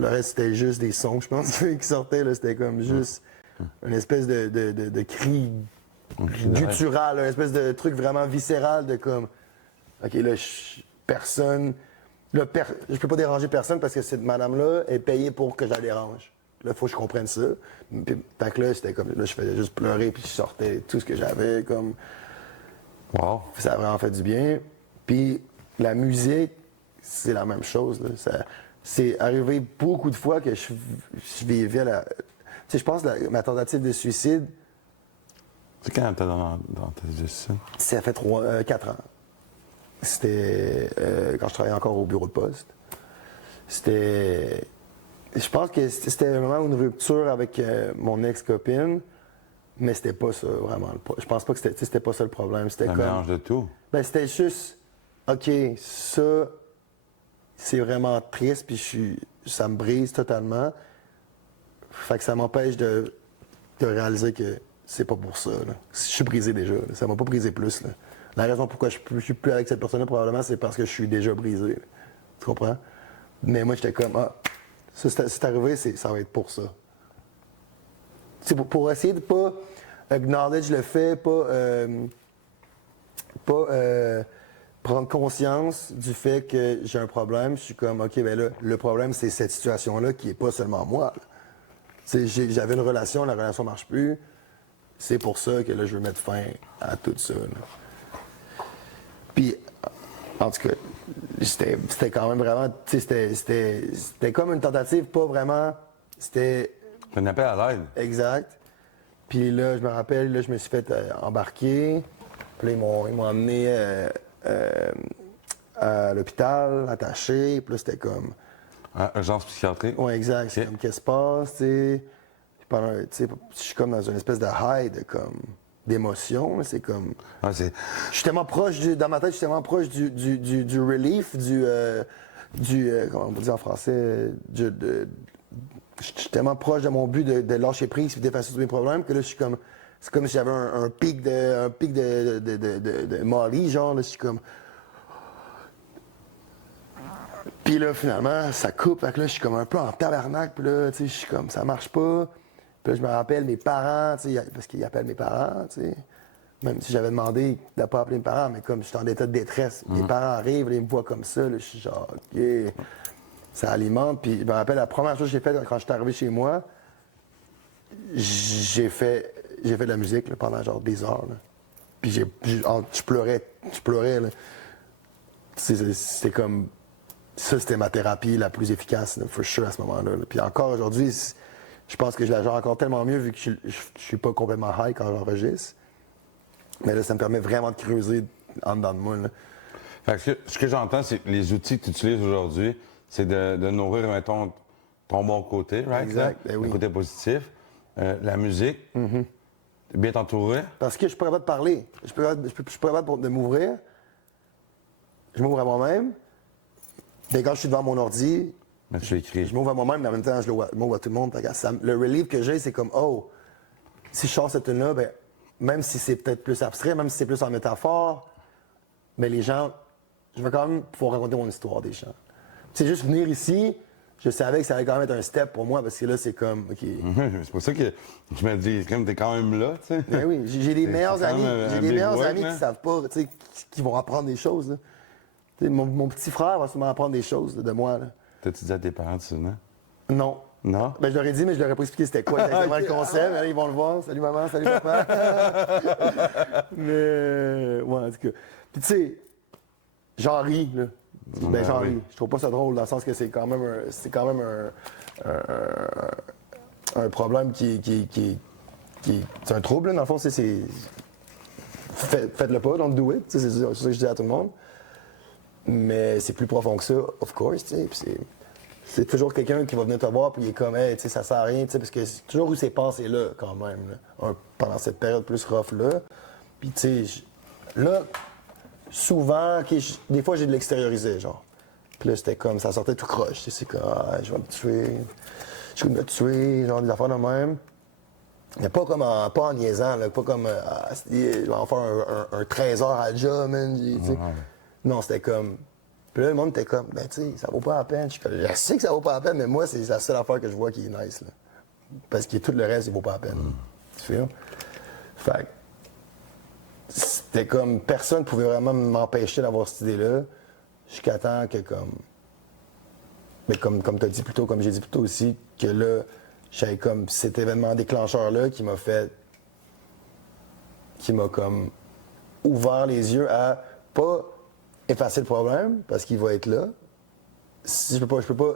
Le reste, c'était juste des sons, je pense, qui sortaient. Là, c'était comme juste une espèce de cri guttural, une espèce de truc vraiment viscéral de comme, OK, là, personne. Là, je peux pas déranger personne parce que cette madame-là est payée pour que je la dérange. Là, il faut que je comprenne ça. Puis, tant que là, c'était comme. Là, je faisais juste pleurer, puis je sortais tout ce que j'avais, comme. Wow. Ça a vraiment fait du bien. Puis, la musique, c'est la même chose. Là. C'est arrivé beaucoup de fois que je vivais la. Tu sais, je pense que ma tentative de suicide. C'est quand t'as dans ta gestion? Ça fait 4 ans. C'était quand je travaillais encore au bureau de poste. C'était. Je pense que c'était vraiment une rupture avec mon ex-copine, mais c'était pas ça vraiment. Je pense pas que c'était pas ça le problème. C'était Un comme. mélange de tout. Ben, c'était juste. OK, ça. C'est vraiment triste, puis ça me brise totalement. Fait que ça m'empêche de réaliser que c'est pas pour ça. Là. Je suis brisé déjà. Là. Ça m'a pas brisé plus. Là. La raison pourquoi je suis plus avec cette personne-là, probablement, c'est parce que je suis déjà brisé. Là. Tu comprends? Mais moi, j'étais comme, ça, c'est arrivé, ça va être pour ça. C'est pour essayer de pas acknowledge le fait, pas prendre conscience du fait que j'ai un problème. Je suis comme, OK, ben là, le problème, c'est cette situation-là qui est pas seulement moi. J'avais une relation, la relation marche plus. C'est pour ça que là, je veux mettre fin à tout ça. Là. Puis, en tout cas, c'était quand même vraiment, tu sais, c'était comme une tentative, pas vraiment, c'était... Un appel à l'aide. Exact. Puis là, je me rappelle, là, je me suis fait embarquer. Puis là, ils m'ont emmené à l'hôpital, attaché. Puis là, c'était comme. Urgence psychiatrique? Ouais, exact. C'est Ok. comme, qu'est-ce qui se passe, tu sais. Puis pendant, tu sais, je suis comme dans une espèce de high de, comme, d'émotion. Là. C'est comme. Ah, c'est... Je suis tellement proche dans ma tête, je suis tellement proche du relief, comment on peut dire en français, je suis tellement proche de mon but de lâcher prise et d'effacer tous mes problèmes que là, je suis comme, c'est comme si j'avais un pic de Molly, genre, là, je suis comme. Puis là, finalement, ça coupe, fait que là, je suis comme un peu en tabarnak, puis là, tu sais, je suis comme, ça marche pas. Puis là, je me rappelle mes parents, tu sais, parce qu'ils appellent mes parents, tu sais. Même si j'avais demandé de ne pas appeler mes parents, mais comme je suis en état de détresse, mes parents arrivent, là, ils me voient comme ça, là, je suis genre, OK, ça alimente. Puis je me rappelle, la première chose que j'ai faite quand je suis arrivé chez moi, j'ai fait de la musique là, pendant genre des heures. Là. Puis je pleurais. Là. C'était comme, ça c'était ma thérapie la plus efficace, là, for sure, à ce moment-là. Là. Puis encore aujourd'hui, je pense que je la gère encore tellement mieux vu que je suis pas complètement high quand j'enregistre. Mais là, ça me permet vraiment de creuser en dedans de moi. Là. Fait que ce que j'entends, c'est que les outils que tu utilises aujourd'hui, c'est de nourrir, mettons, ton bon côté, right? Exact, là? ben oui. Le côté positif. La musique, bien t'entourer. Parce que je suis pas capable de parler. Je suis pas capable de m'ouvrir. Je m'ouvre à moi-même. Mais quand je suis devant mon ordi, Mais tu écris. je m'ouvre à moi-même, mais en même temps, je m'ouvre à tout le monde. Fait que le relief que j'ai, c'est comme, oh, si je sors cette tune-là, ben, même si c'est peut-être plus abstrait, même si c'est plus en métaphore, mais les gens, je vais quand même pouvoir raconter mon histoire des gens. C'est juste venir ici, je savais que ça allait quand même être un step pour moi, parce que là, c'est comme, OK. C'est pour ça que je me dis, comme t'es quand même là, tu sais. Ben oui, j'ai des meilleurs quand amis, même un j'ai des big meilleurs work, amis là. qui savent pas, tu sais, qui vont apprendre des choses. Là. Tu sais, mon petit frère va sûrement apprendre des choses là, de moi. Là. T'as-tu dit à tes parents, tu sais, non? Non. Non? Ben, je leur ai dit, mais je leur ai pas expliqué c'était quoi exactement le concept. Mais là, ils vont le voir. Salut maman, salut papa. Mais, ouais, en tout cas. Puis, tu sais, j'en ris, là. Ben, j'en ris. Je trouve pas ça drôle, dans le sens que c'est quand même un problème qui c'est un trouble, là, dans le fond, faites-le pas, don't do it. C'est ça que je dis à tout le monde. Mais c'est plus profond que ça, of course, tu sais. Puis c'est toujours quelqu'un qui va venir te voir, puis il est comme, hey, tu sais, ça sert à rien, tu sais, parce que c'est toujours où c'est passé là, quand même, là, pendant cette période plus rough-là. Puis, tu sais, là, souvent, des fois, j'ai de l'extérioriser, genre. Puis là, c'était comme, ça sortait tout croche, tu sais, c'est comme, je vais me tuer, je vais me tuer, genre, des affaires de même. Mais pas en niaisant, là, pas comme, je vais en faire un trésor à la job, man, tu sais. Non, c'était comme. Puis là, le monde était comme, ben, tu sais, ça vaut pas la peine. Je sais que ça vaut pas la peine, mais moi, c'est la seule affaire que je vois qui est nice, là. Parce que tout le reste, il vaut pas la peine. Tu fais? Fait que c'était comme, personne pouvait vraiment m'empêcher d'avoir cette idée-là, jusqu'à temps que, comme. Mais comme t'as dit plus tôt, comme j'ai dit plus tôt aussi, que là, j'avais comme cet événement déclencheur-là qui m'a comme ouvert les yeux à pas effacer le problème parce qu'il va être là. Si je peux pas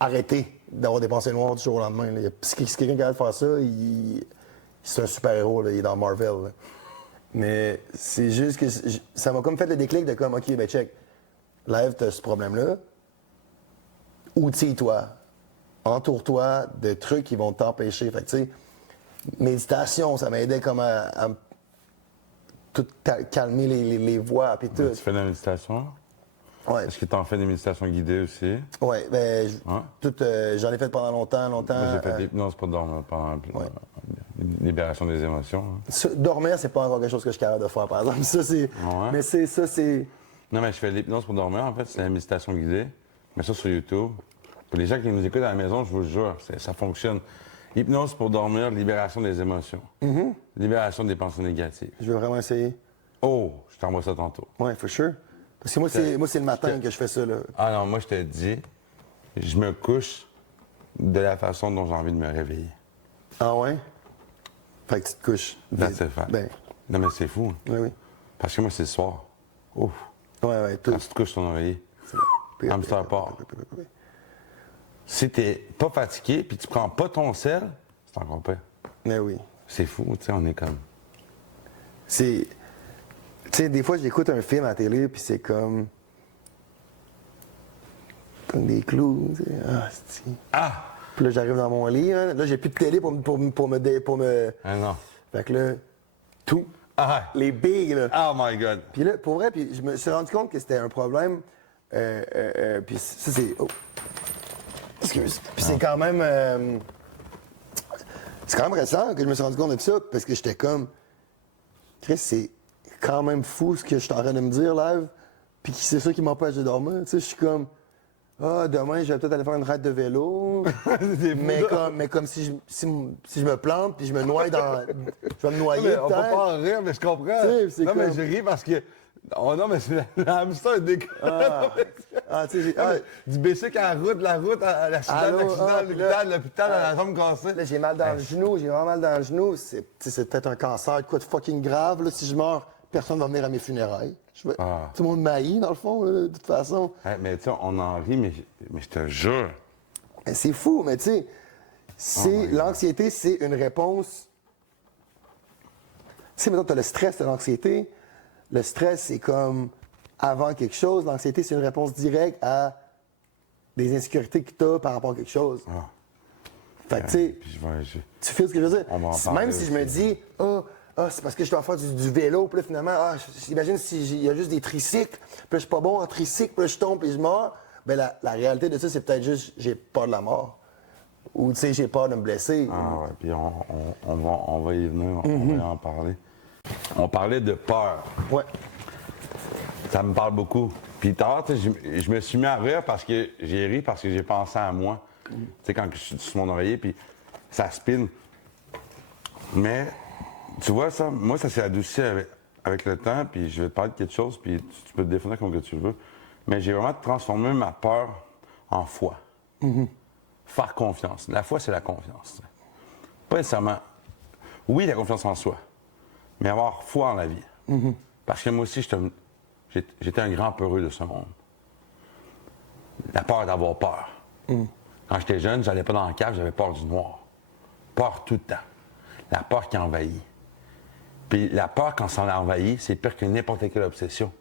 arrêter d'avoir des pensées noires du jour au lendemain. Là. Si quelqu'un qui a de faire ça, c'est un super-héros, là, il est dans Marvel. Là. Mais c'est juste que ça m'a comme fait le déclic de comme, OK, ben check, Live, t'as ce problème-là. Outille-toi. Entoure-toi de trucs qui vont t'empêcher. Fait que, tu sais, méditation, ça m'aidait comme à tout calmer les voix puis tout. Tu fais de la méditation? Ouais. Est-ce que tu en fais des méditations guidées aussi? Ouais, ben, Ouais. j'en ai fait pendant longtemps. Moi, j'ai fait de l'hypnose pour dormir pendant ouais. libération des émotions. Hein. Dormir, c'est pas encore quelque chose que je suis capable de faire, par exemple. Ça, c'est. Ouais. Mais c'est. Non, mais je fais de l'hypnose pour dormir, en fait, c'est la méditation guidée. Je mets ça sur YouTube. Pour les gens qui nous écoutent à la maison, je vous le jure, ça fonctionne. Hypnose pour dormir, libération des émotions. Libération des pensées négatives. Je veux vraiment essayer. Oh, je t'envoie ça tantôt. Ouais, for sure. Parce que moi, c'est le matin que je fais ça, là. Ah non, moi, je te dis, je me couche de la façon dont j'ai envie de me réveiller. Ah ouais? Fait que tu te couches. That's it, fact. Ben, Non, mais c'est fou. oui, oui. Parce que moi, c'est le soir. Ouf. Ouais, tout. Quand tu te couches ton oreiller, hamster part. Si t'es pas fatigué puis tu prends pas ton sel, c'est encore pire. Mais oui. C'est fou, tu sais, on est comme... C'est. Tu sais, des fois, j'écoute un film à la télé, puis c'est comme. cogne des clous. Tu sais. Ah, c'est... Ah! Puis là, j'arrive dans mon lit. Hein. Là, j'ai plus de télé pour me... Ah non. Fait que là, tout. Ah! Les bigs, là. Oh my God! Puis là, pour vrai, puis je me suis rendu compte que c'était un problème. Puis ça, c'est... Oh. Excuse. Puis c'est quand même... c'est quand même récent que je me suis rendu compte de ça, parce que j'étais comme... Chris, c'est quand même fou ce que je suis en train de me dire, live. Puis c'est ça qui m'empêche de dormir. Tu sais, je suis comme... Ah, demain, je vais peut-être aller faire une ride de vélo. mais comme si je me plante, puis je me noie dans... Je vais me noyer, Mais on peut peut-être. pas en rire, mais je comprends. Tu sais, c'est Non, mais comme- je ris parce que... Oh non, mais c'est le hamster décolle. Tu sais, j'ai... Du bicycle à la route, à l'accident, l'hôpital, à la jambe cassée. Là, j'ai mal dans le genou, j'ai vraiment mal dans le genou. C'est peut-être un cancer, quoi de fucking grave. Là, si je meurs, personne va venir à mes funérailles. Ah. Tout le monde m'haït, dans le fond, là, de toute façon. Hey, mais tu sais, on en rit, mais je te jure. Mais c'est fou, mais tu sais, l'anxiété, c'est une réponse. Tu sais, maintenant, tu as le stress de l'anxiété. Le stress, c'est comme avant quelque chose. L'anxiété, c'est une réponse directe à des insécurités que tu as par rapport à quelque chose. Ah. Fait que, tu sais, Puis tu fais ce que je veux dire? On va en parler Même si je me dis, c'est parce que je dois faire du vélo, puis là, finalement, j'imagine s'il y a juste des tricycles, puis là, je suis pas bon en tricycle, puis là, je tombe, puis je meurs. Ben, la réalité de ça, c'est peut-être juste, j'ai peur de la mort. Ou, tu sais, j'ai peur de me blesser. Ah ouais, puis on va y venir, on va y en parler. On parlait de peur. Ouais. Ça me parle beaucoup. Puis tard, je me suis mis à rire parce que j'ai ri, parce que j'ai pensé à moi. Tu sais, quand je suis sur mon oreiller, puis ça spin. Mais, tu vois, ça, moi, ça s'est adouci avec le temps, puis je vais te parler de quelque chose, puis tu peux te définir comme que tu veux. Mais j'ai vraiment transformé ma peur en foi. Faire confiance. La foi, c'est la confiance. Pas nécessairement. Oui, la confiance en soi, mais avoir foi en la vie. Parce que moi aussi, j'étais un grand peureux de ce monde. La peur d'avoir peur. Quand j'étais jeune, j'allais pas dans la cave, j'avais peur du noir. Peur tout le temps. La peur qui envahit. Puis la peur, quand ça envahit, c'est pire que n'importe quelle obsession.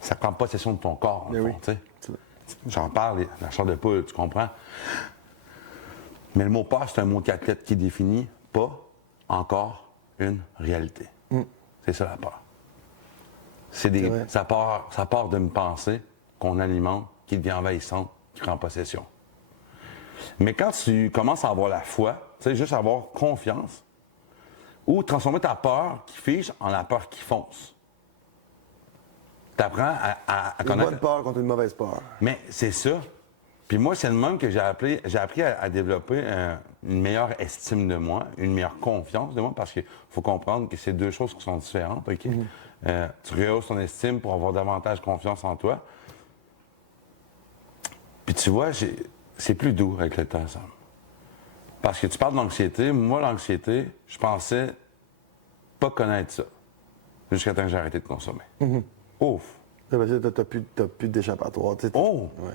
Ça prend possession de ton corps, en fond, tu sais. J'en parle, la chair de poule, tu comprends? Mais le mot peur, c'est un mot quatre lettres qui définit pas encore une réalité. C'est ça la peur. vrai. Ça part d'une pensée qu'on alimente, qui devient envahissante, qui prend possession. Mais quand tu commences à avoir la foi, tu sais, juste avoir confiance, ou transformer ta peur qui fige en la peur qui fonce. Tu apprends à Une connaître. bonne peur contre une mauvaise peur. Mais c'est ça. Puis moi, c'est le même que j'ai appris à développer une meilleure estime de moi, une meilleure confiance de moi, parce qu'il faut comprendre que c'est deux choses qui sont différentes, OK? Tu rehausses ton estime pour avoir davantage confiance en toi. Puis tu vois, c'est plus doux avec le temps, Sam. Parce que tu parles d'anxiété. Moi, l'anxiété, je pensais pas connaître ça. Jusqu'à temps que j'ai arrêté de consommer. Ouf! T'as plus d'échappatoire. Tu sais, Oh! Ouais.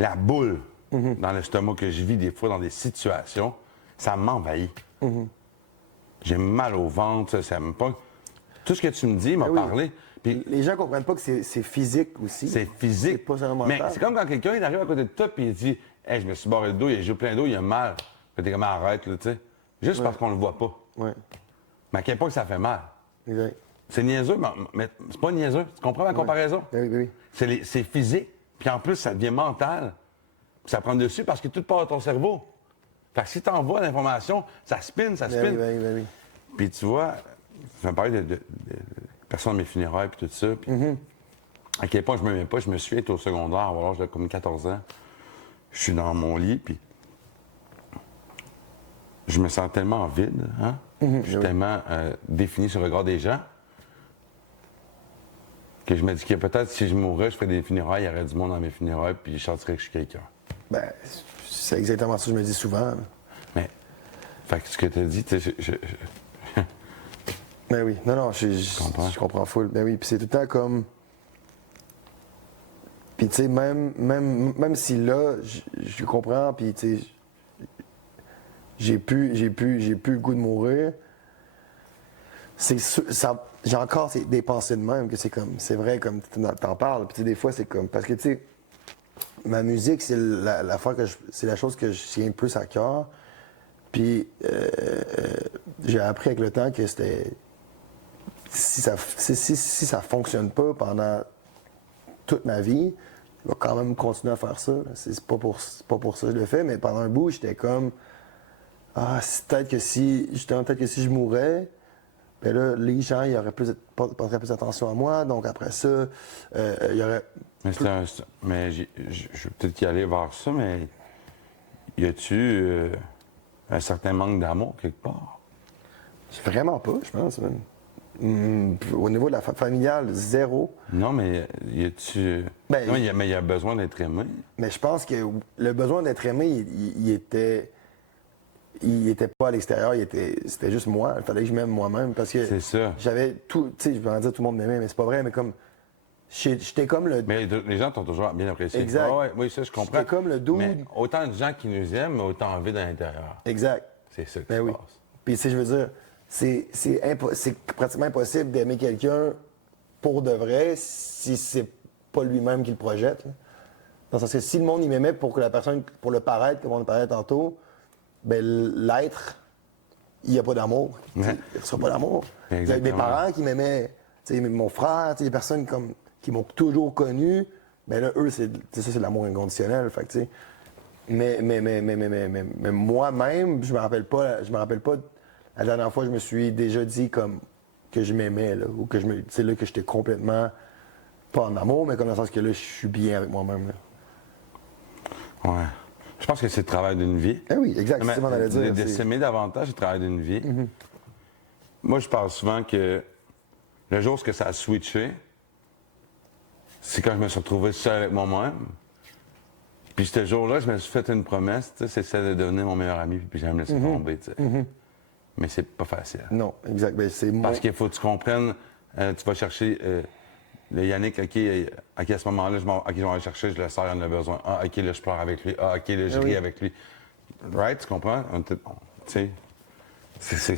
La boule dans l'estomac que je vis des fois dans des situations, ça m'envahit. J'ai mal au ventre, ça me pogne. Tout ce que tu me dis m'a oui. parlé. Puis Les gens comprennent pas que c'est physique aussi. c'est physique. C'est pas seulement Mais mental. c'est comme quand quelqu'un il arrive à côté de toi et il dit hey, je me suis barré le dos, il a joué plein d'eau, il a mal. Puis t'es comme arrête, là, tu sais. Juste parce qu'on le voit pas. Ouais, Mais à quel point que ça fait mal. exact. C'est niaiseux, mais c'est pas niaiseux. Tu comprends ma comparaison? Ben oui, ben oui. C'est physique, puis en plus, ça devient mental. Puis ça prend le dessus parce que tout part de ton cerveau. Fait que si tu envoies l'information, ça spin, ça spin. Ben oui, ben oui, ben oui. Puis tu vois, je me parlais de personnes de mes funérailles, puis tout ça. Puis à quel point je me mets pas, je me suis été au secondaire, voilà, j'avais comme 14 ans. Je suis dans mon lit, puis je me sens tellement vide, hein? Je suis tellement défini sur le regard des gens que je me dis que peut-être si je mourrais, je ferais des funérailles, il y aurait du monde dans mes funérailles, puis je sentirais que je suis quelqu'un. Ben, c'est exactement ça que je me dis souvent. Mais, fait que ce que tu as dit, tu sais, Ben oui, non, comprends. je comprends full. Ben oui, puis c'est tout le temps comme... Puis tu sais, même si là, je comprends, puis tu sais, j'ai plus le goût de mourir, j'ai encore des pensées de même, que c'est vrai, comme t'en parles, puis tu sais, des fois, c'est comme... Parce que tu sais, ma musique, c'est c'est la chose que je tiens le plus à cœur. Puis j'ai appris avec le temps que c'était... Si ça fonctionne pas pendant toute ma vie, je vais quand même continuer à faire ça. C'est pas pour ça que je le fais, mais pendant un bout, j'étais comme... Ah, peut-être que si je mourais, ben là, les gens, ils porteraient plus attention à moi. Donc après ça, il y aurait... Mais je vais peut-être y aller vers ça, mais y a-tu un certain manque d'amour quelque part? Vraiment pas, je pense. Au niveau de la familiale, zéro. Non, mais y a-tu... Ben, non, mais il y a besoin d'être aimé. Mais je pense que le besoin d'être aimé, il était pas à l'extérieur, c'était juste moi. Il fallait que je m'aime moi-même parce que C'est ça. j'avais tout, tu sais, je vais dire tout le monde m'aimait, mais c'est pas vrai, mais comme j'étais comme le... Mais les gens t'ont toujours bien apprécié. Exact. Ah ouais, oui, ça, je comprends. J'étais comme le dude. Mais autant de gens qui nous aiment, mais autant vide à l'intérieur. Exact. C'est ça qui Ben se oui. passe. Puis tu sais, je veux dire, c'est pratiquement impossible d'aimer quelqu'un pour de vrai si c'est pas lui-même qui le projette. Là. Dans le sens que si le monde il m'aimait pour que la personne, pour le paraître, comme on parlait tantôt, ben l'être, il n'y a pas d'amour. Ouais. Il ne reçoit pas d'amour. Exactement. Mes parents qui m'aimaient, tu sais, mon frère, tu sais, les personnes qui m'ont toujours connu, ben là, eux, c'est de l'amour inconditionnel. Fait que, tu sais, mais moi-même, je me rappelle pas la dernière fois que je me suis déjà dit comme que je m'aimais, là, ou que c'est là que j'étais complètement pas en amour, mais comme dans le sens que là, je suis bien avec moi-même. Là. Ouais. Je pense que c'est le travail d'une vie. Eh oui, exact, c'est ce qu'on allait dire. De s'aimer davantage, c'est le travail d'une vie. Mm-hmm. Moi, je parle souvent que le jour où ça a switché, c'est quand je me suis retrouvé seul avec moi-même. Puis ce jour-là, je me suis fait une promesse, c'est celle de devenir mon meilleur ami, puis j'aime laisser tomber, tu sais. Mais c'est pas facile. Non, exact. Ben, c'est Parce qu'il faut que tu comprennes, tu vas chercher le Yannick, OK, à ce moment-là, je vais aller chercher, je le sers, il en a besoin. Ah, OK, là, je pleure avec lui. Ah, OK, là, je ris avec lui. Right, tu comprends? Tu sais,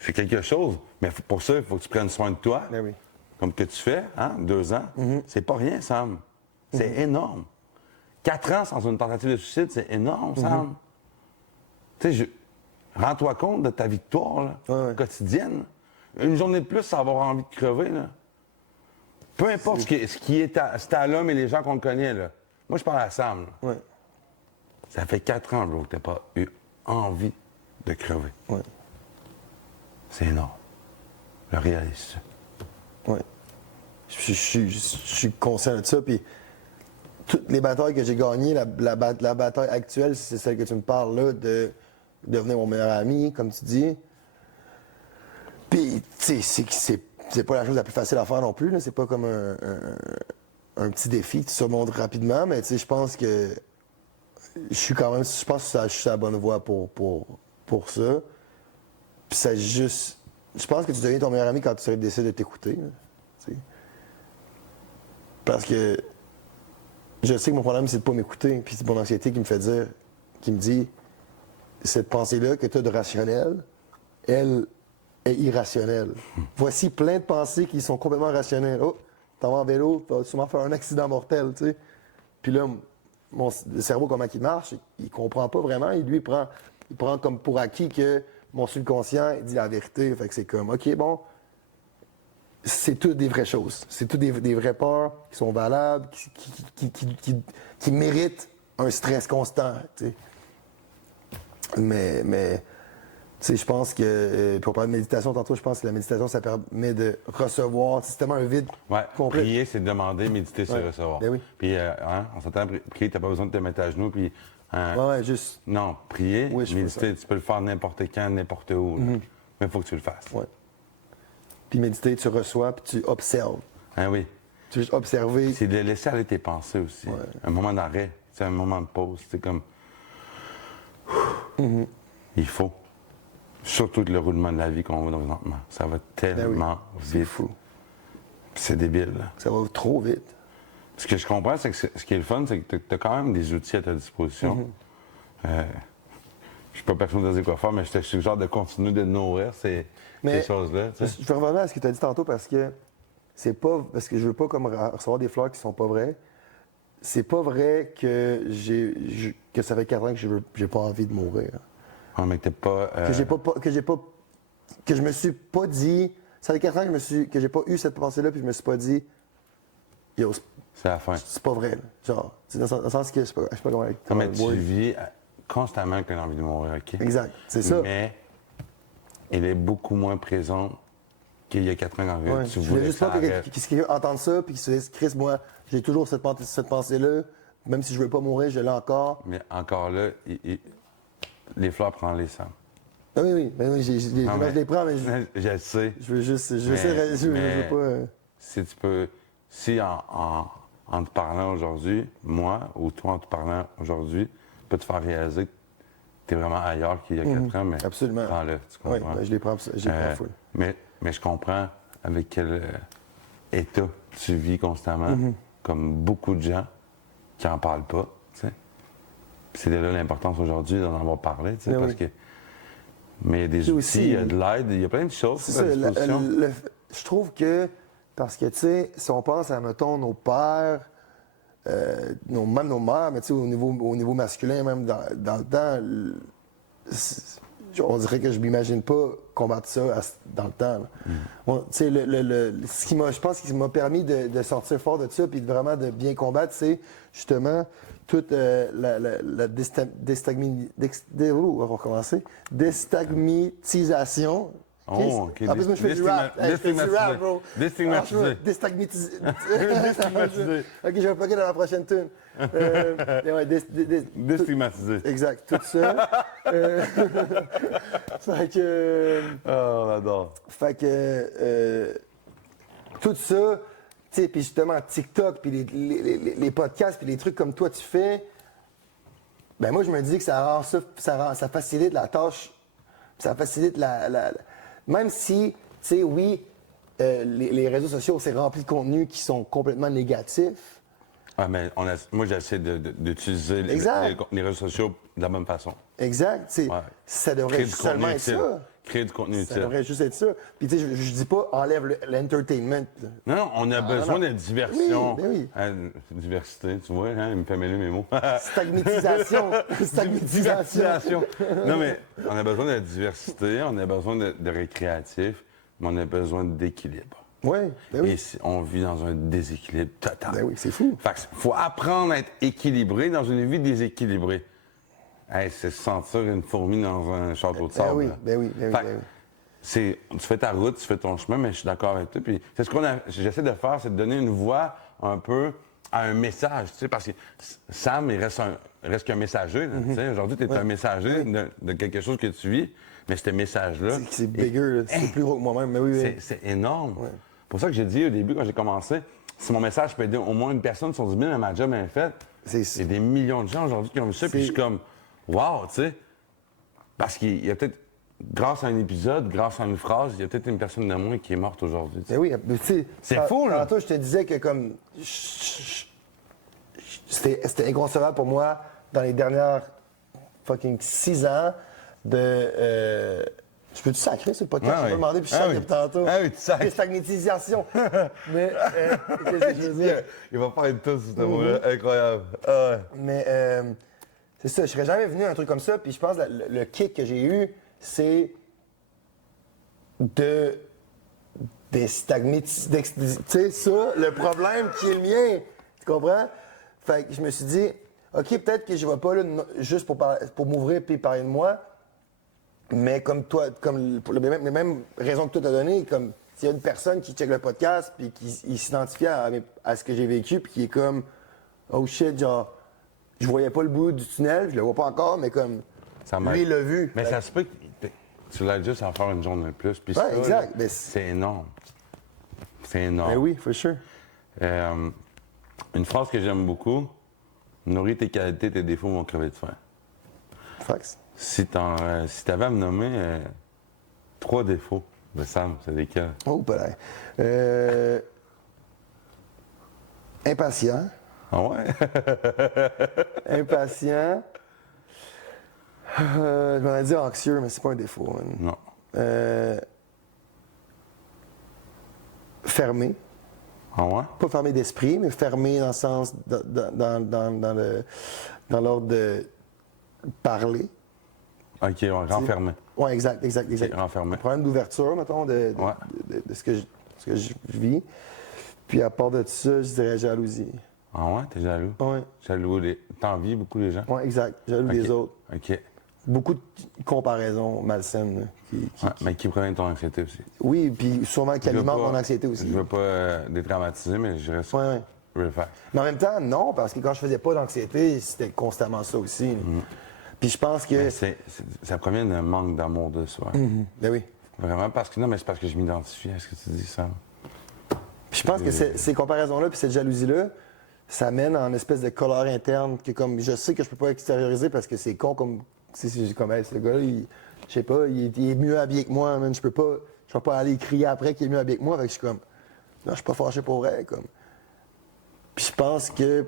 c'est quelque chose. Mais pour ça, il faut que tu prennes soin de toi. Ben oui. Comme que tu fais, hein, 2 ans. C'est pas rien, Sam. C'est énorme. 4 ans sans une tentative de suicide, c'est énorme, Sam. Tu sais, rends-toi compte de ta victoire là, quotidienne. Une journée de plus, ça va avoir envie de crever. Là. Peu importe ce qui est à l'homme et les gens qu'on connaît. Là. Moi, je parle à Sam. Là. Ouais. Ça fait 4 ans bro, que tu n'as pas eu envie de crever. Ouais. C'est énorme. Le réalise ça. Oui. Je suis conscient de ça. Puis toutes les batailles que j'ai gagnées, la bataille actuelle, c'est celle que tu me parles là, de devenir mon meilleur ami, comme tu dis. Puis, tu sais, c'est pas la chose la plus facile à faire non plus. Là. C'est pas comme un petit défi que tu surmontes rapidement, mais tu sais, je pense que je pense que je suis à la bonne voie pour ça. Puis ça juste. Je pense que tu deviens ton meilleur ami quand tu décides de t'écouter. Là, tu sais. Parce que je sais que mon problème, c'est de pas m'écouter. Puis c'est mon anxiété qui me dit, cette pensée-là que tu as de rationnel, elle est irrationnelle. Voici plein de pensées qui sont complètement rationnelles. Oh, t'en vas en vélo, tu vas sûrement faire un accident mortel, tu sais. Puis là, le cerveau, comment il marche, il comprend pas vraiment. Il prend comme pour acquis que mon subconscient il dit la vérité. Fait que c'est comme, OK, bon, c'est toutes des vraies choses. C'est toutes des vraies peurs qui sont valables, qui méritent un stress constant, tu sais. Mais tu sais, je pense que, pour parler de méditation tantôt, je pense que la méditation, ça permet de recevoir, c'est tellement un vide complet. Prier, c'est demander, méditer, c'est recevoir. Ben oui. Puis, on s'entend, prier, t'as pas besoin de te mettre à genoux, puis... Juste. Non, prier, Oui, méditer, tu peux le faire n'importe quand, n'importe où. Mais il faut que tu le fasses. Ouais. Puis méditer, tu reçois, puis tu observes. Hein, oui. Tu veux juste observer. C'est de laisser aller tes pensées aussi. Ouais. Un moment d'arrêt, c'est un moment de pause. C'est comme... Il faut. Surtout le roulement de la vie qu'on voit présentement. Ça va tellement vite. C'est fou. C'est débile. Là. Ça va trop vite. Ce que je comprends, c'est que ce qui est le fun, c'est que tu as quand même des outils à ta disposition. Je suis pas personne de dire quoi faire, mais je te suggère de continuer de nourrir ces choses-là. Tu sais. Je vais revenir à ce que tu as dit tantôt parce que c'est pas. Parce que je veux pas comme recevoir des fleurs qui sont pas vraies. c'est pas vrai que que ça fait 4 ans que j'ai pas envie de mourir. Ah, mais t'es pas. Que je me suis pas dit. Ça fait 4 ans que j'ai pas eu cette pensée-là, puis je me suis pas dit. Yo, C'est la fin. c'est pas vrai. Là. Genre, c'est dans le sens que je sais pas comment. Non, mais tu vis constamment avec une envie de mourir, OK? Exact, c'est ça. Mais elle est beaucoup moins présente qu'il y a 4 ans quand Ouais. tu Je voulais voulais juste ça pas que arrête. quelqu'un entende ça, puis qu'il se dise, Chris, moi, j'ai toujours cette pensée-là. Même si je veux pas mourir, je l'ai encore. Mais encore là, les fleurs, prends-les, Sam. Ah oui, Non, je les prends, mais Je le sais. je veux juste. Je Mais- veux pas. Si tu peux. Si en te parlant aujourd'hui, moi ou toi en te parlant aujourd'hui, peut te faire réaliser que tu es vraiment ailleurs qu'il y a 4 ans, mais Absolument. prends-le, tu Oui, comprends? je les prends full. Mais je comprends avec quel état tu vis constamment, comme beaucoup de gens qui n'en parlent pas, tu sais. Puis c'est de là l'importance aujourd'hui d'en avoir parlé, tu sais, Ben parce oui. que... Mais il y a des Puis outils, aussi, il y a de l'aide, il y a plein de choses C'est à ça, disposition. je trouve que, parce que, tu sais, si on pense à, mettons, nos pères, même nos mères, mais tu sais, au niveau masculin, même dans le temps, on dirait que je m'imagine pas combattre ça dans le temps. Là. Bon, tu sais, je pense ce qui m'a permis de sortir fort de ça puis vraiment de bien combattre, c'est justement toute la on va recommencer. Déstigmatisation. Oh, OK. En plus, moi, je fais du rap. Hey, je fais du rap, bro. Déstigmatisé. Ah, Déstigmatisé. OK, je vais plugger dans la prochaine tune. Déstigmatisé. Exact, tout ça. Fait que... Oh, on adore. Fait que... tout ça, tu sais, puis justement TikTok, puis les podcasts, puis les trucs comme toi tu fais, ben moi je me dis que ça facilite la tâche, ça facilite même si, tu sais, oui, les réseaux sociaux, c'est rempli de contenus qui sont complètement négatifs. Ah, mais moi, j'essaie d'utiliser Exact. les réseaux sociaux de la même façon. Exact, tu sais, Ouais. ça devrait Créer du seulement contenu être utile. ça. Créer du contenu Ça utile. devrait juste être ça. Puis tu sais, je dis pas enlève l'entertainment. Non, on a besoin de diversion. Oui, ben oui. Diversité, tu vois, hein, il me fait mêler mes mots. Stagmatisation. Stagmatisation. Non, mais on a besoin de diversité, on a besoin de récréatif, mais on a besoin d'équilibre. Oui, ben oui. Et on vit dans un déséquilibre total. Ben oui, c'est fou. Fait qu'il faut apprendre à être équilibré dans une vie déséquilibrée. Hey, c'est se sentir une fourmi dans un château de sable. oui, là. ben oui, ben oui, Fait que ben oui. tu fais ta route, tu fais ton chemin, mais je suis d'accord avec toi. Puis c'est ce j'essaie de faire, c'est de donner une voix un peu à un message, tu sais, parce que Sam, il reste qu'un messager. Là, tu sais. Aujourd'hui, tu es un messager de quelque chose que tu vis, mais ce message-là... C'est bigger, là. C'est plus gros que moi-même, mais oui, oui. C'est énorme. C'est pour ça que j'ai dit au début, quand j'ai commencé, si mon message peut aider au moins une personne sur 10 000, mais ma job est faite. Il y a des millions de gens aujourd'hui qui ont vu ça, puis je suis comme, wow, tu sais. Parce qu'il y a peut-être, grâce à un épisode, grâce à une phrase, il y a peut-être une personne de moins qui est morte aujourd'hui. Mais oui, mais tu sais. C'est fou, là. Tantôt, je te disais que comme. C'était inconcevable pour moi dans les dernières fucking 6 ans de. Je peux-tu sacrer sur le podcast? Ah Je vais oui. demander, puis je Ah sacre oui. depuis tantôt. Ah oui, tu sacres. Destagmatisation. Mais, qu'est-ce que je veux dire? Il va faire une touche, ce mot-là. Incroyable. Ah ouais. Mais c'est ça, je serais jamais venu à un truc comme ça. Puis je pense que le kick que j'ai eu, c'est de destagmatiser. Tu sais, ça, le problème qui est le mien. Tu comprends? Fait que je me suis dit, OK, peut-être que je vais pas là juste pour m'ouvrir puis parler de moi. Mais comme toi, comme pour les mêmes raisons que toi t'as données, comme s'il y a une personne qui check le podcast puis qui s'identifie à ce que j'ai vécu puis qui est comme oh shit, genre je voyais pas le bout du tunnel, je le vois pas encore, mais comme Ça lui il l'a vu. Mais Fait ça se peut que tu l'as juste à faire une journée de plus. Puis ça, exact, là, mais c'est énorme. C'est énorme. Ben oui, for sure. Une phrase que j'aime beaucoup, nourris tes qualités, tes défauts vont crever de faim. Facts. Si tu avais à me nommer 3 défauts de Sam, c'est lesquels? Oh, ben. Impatient. Ah ouais? Impatient. Je m'en ai dit anxieux, mais c'est pas un défaut. Man. Non. Fermé. Ah ouais? Pas fermé d'esprit, mais fermé dans le sens, dans l'ordre de parler. OK, ouais, renfermé. Oui, exact. OK, renfermé. Un problème d'ouverture, mettons, de ce que je vis. Puis à part de ça, je dirais jalousie. Ah ouais? T'es jaloux? Oui, Jaloux, t'envies beaucoup les gens? ouais, exact. Jaloux OK. des autres. OK. Beaucoup de comparaisons malsaines. Là, Ouais, mais qui prenait ton anxiété aussi? Oui, puis sûrement qui Je veux alimente pas- mon anxiété aussi. Je veux pas dédramatiser, mais je reste. Ouais. Je veux le faire. Mais en même temps, non, parce que quand je faisais pas d'anxiété, c'était constamment ça aussi. là. Puis je pense que. Mais ça provient d'un manque d'amour de soi. Ben oui. Vraiment, parce que non, mais c'est parce que je m'identifie à ce que tu dis, ça. Puis je pense que ces comparaisons-là, puis cette jalousie-là, ça mène en une espèce de colère interne que comme je sais que je peux pas extérioriser parce que c'est con comme. C'est comme hey, ce gars-là, je sais pas, il est mieux habillé que moi, man. Je vais pas aller crier après qu'il est mieux habillé que moi. Fait que je suis comme. Non, je suis pas fâché pour vrai, comme. Puis je pense que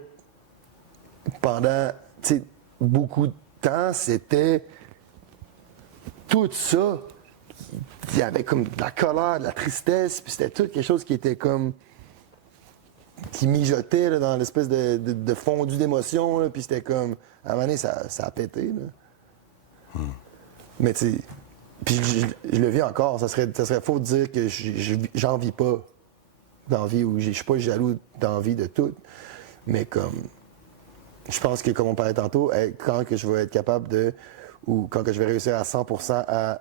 pendant beaucoup de temps, c'était tout ça. Il y avait comme de la colère, de la tristesse, puis c'était tout quelque chose qui était comme. Qui mijotait là, dans l'espèce de fondu d'émotion, là, puis c'était comme. À un moment donné, ça a pété. Là. Mais tu sais. Puis je le vis encore. Ça serait faux de dire que j'en vis pas d'envie ou je suis pas jaloux d'envie de tout. Mais comme. Je pense que, comme on parlait tantôt, quand que je vais être capable de. Ou quand que je vais réussir à 100% à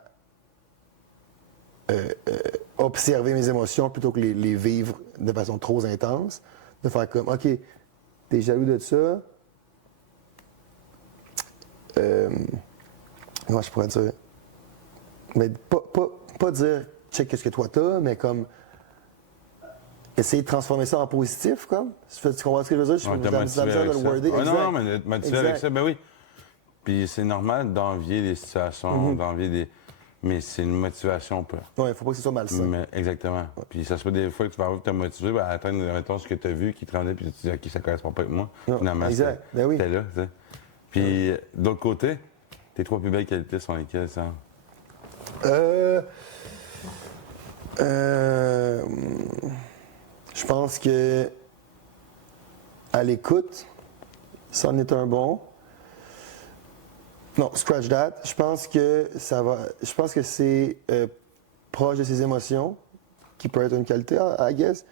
observer mes émotions plutôt que les vivre de façon trop intense, de faire comme, OK, t'es jaloux de ça. Comment je pourrais dire? Mais pas dire, check qu'est-ce que toi t'as, mais comme essayer de transformer ça en positif, comme. Tu comprends ce que je veux dire? Je Ouais, suis te motiver avec ça. Ouais, exact. non, mais te motiver avec Exact. ça, ben oui. Puis c'est normal d'envier des situations, d'envier des. Mais c'est une motivation peu. Ouais, faut pas que ce soit malsain. Mais exactement. Puis ça se peut des fois que tu vas avoir te motiver à atteindre mettons, ce que tu as vu qui te rendait, puis tu te dis, OK, ça ne correspond pas avec moi. Non, Finalement, exact. Ben oui. t'es là, tu sais. Puis de l'autre côté, tes 3 plus belles qualités sont lesquelles, ça? Je pense que à l'écoute, ça en est un bon. Non, scratch that. Je pense que ça va. Je pense que c'est proche de ses émotions, qui peut être une qualité, I guess.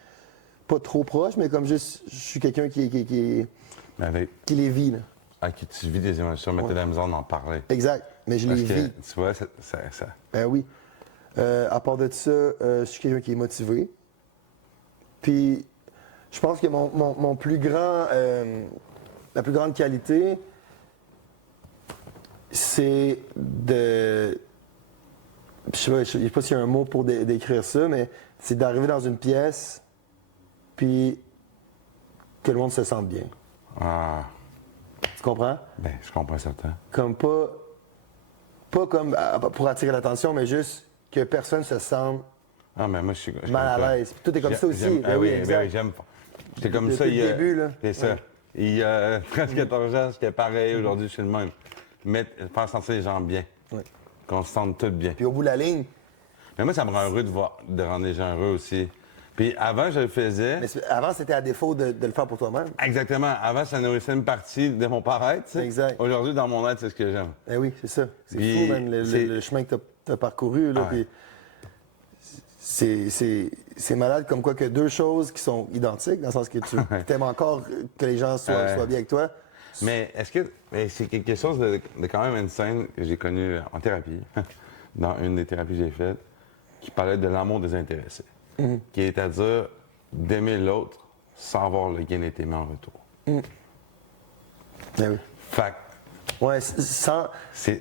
Pas trop proche, mais comme juste, je suis quelqu'un qui les vit. Là. À qui tu vis des émotions, mais t'as de la misère d'en parler. Exact. Mais je Parce les que, vis. tu vois, ça. Ben oui. À part de ça, je suis quelqu'un qui est motivé. Puis, je pense que mon plus grand, la plus grande qualité, c'est de. Je sais pas s'il y a un mot pour décrire ça, mais c'est d'arriver dans une pièce, puis que le monde se sente bien. Ah, Tu comprends? ben, je comprends certain. Comme pas comme pour attirer l'attention, mais juste que personne se sente Ah, mais moi, je suis. mal à l'aise. Puis tout est comme ça aussi. Ah oui, exact. ben, j'aime. J'étais comme Depuis ça le hier. début, là. C'est ça. Ouais. Il y a presque 14 ans, c'était pareil. Aujourd'hui, je suis le même. Mais faire sentir les gens bien. Ouais. Qu'on se sente tous bien. Puis au bout de la ligne, Mais moi, ça me rend heureux de rendre les gens heureux aussi. Puis avant, je le faisais. mais avant c'était à défaut de le faire pour toi-même. Exactement. Avant, ça nourrissait une partie de mon paraître. Tu sais. Exact. Aujourd'hui, dans mon être, c'est ce que j'aime. Eh oui, c'est ça. C'est Puis, fou, man, c'est- le chemin que tu as parcouru. Là, Ah ouais. puis c'est malade comme quoi que deux choses qui sont identiques, dans le sens que tu aimes encore que les gens soient bien avec toi. Mais est-ce que c'est quelque chose de quand même insane que j'ai connu en thérapie, dans une des thérapies que j'ai faites, qui parlait de l'amour désintéressé, qui est à dire d'aimer l'autre sans avoir le gain d'être aimé en retour. Eh oui. Fait Ouais, sans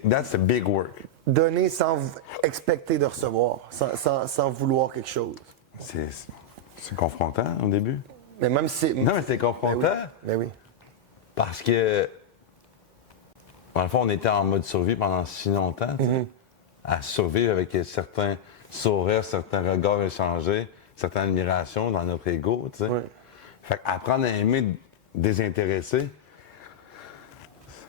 that's the big work. donner sans expecter de recevoir, sans vouloir quelque chose. C'est confrontant au début. Mais même si. Non, mais c'est confrontant Ben oui. parce que, dans le fond, on était en mode survie pendant si longtemps, tu sais, à survivre avec certains sourires, certains regards échangés, certaines admirations dans notre ego, tu sais. Ouais. Fait qu'apprendre à aimer désintéressé,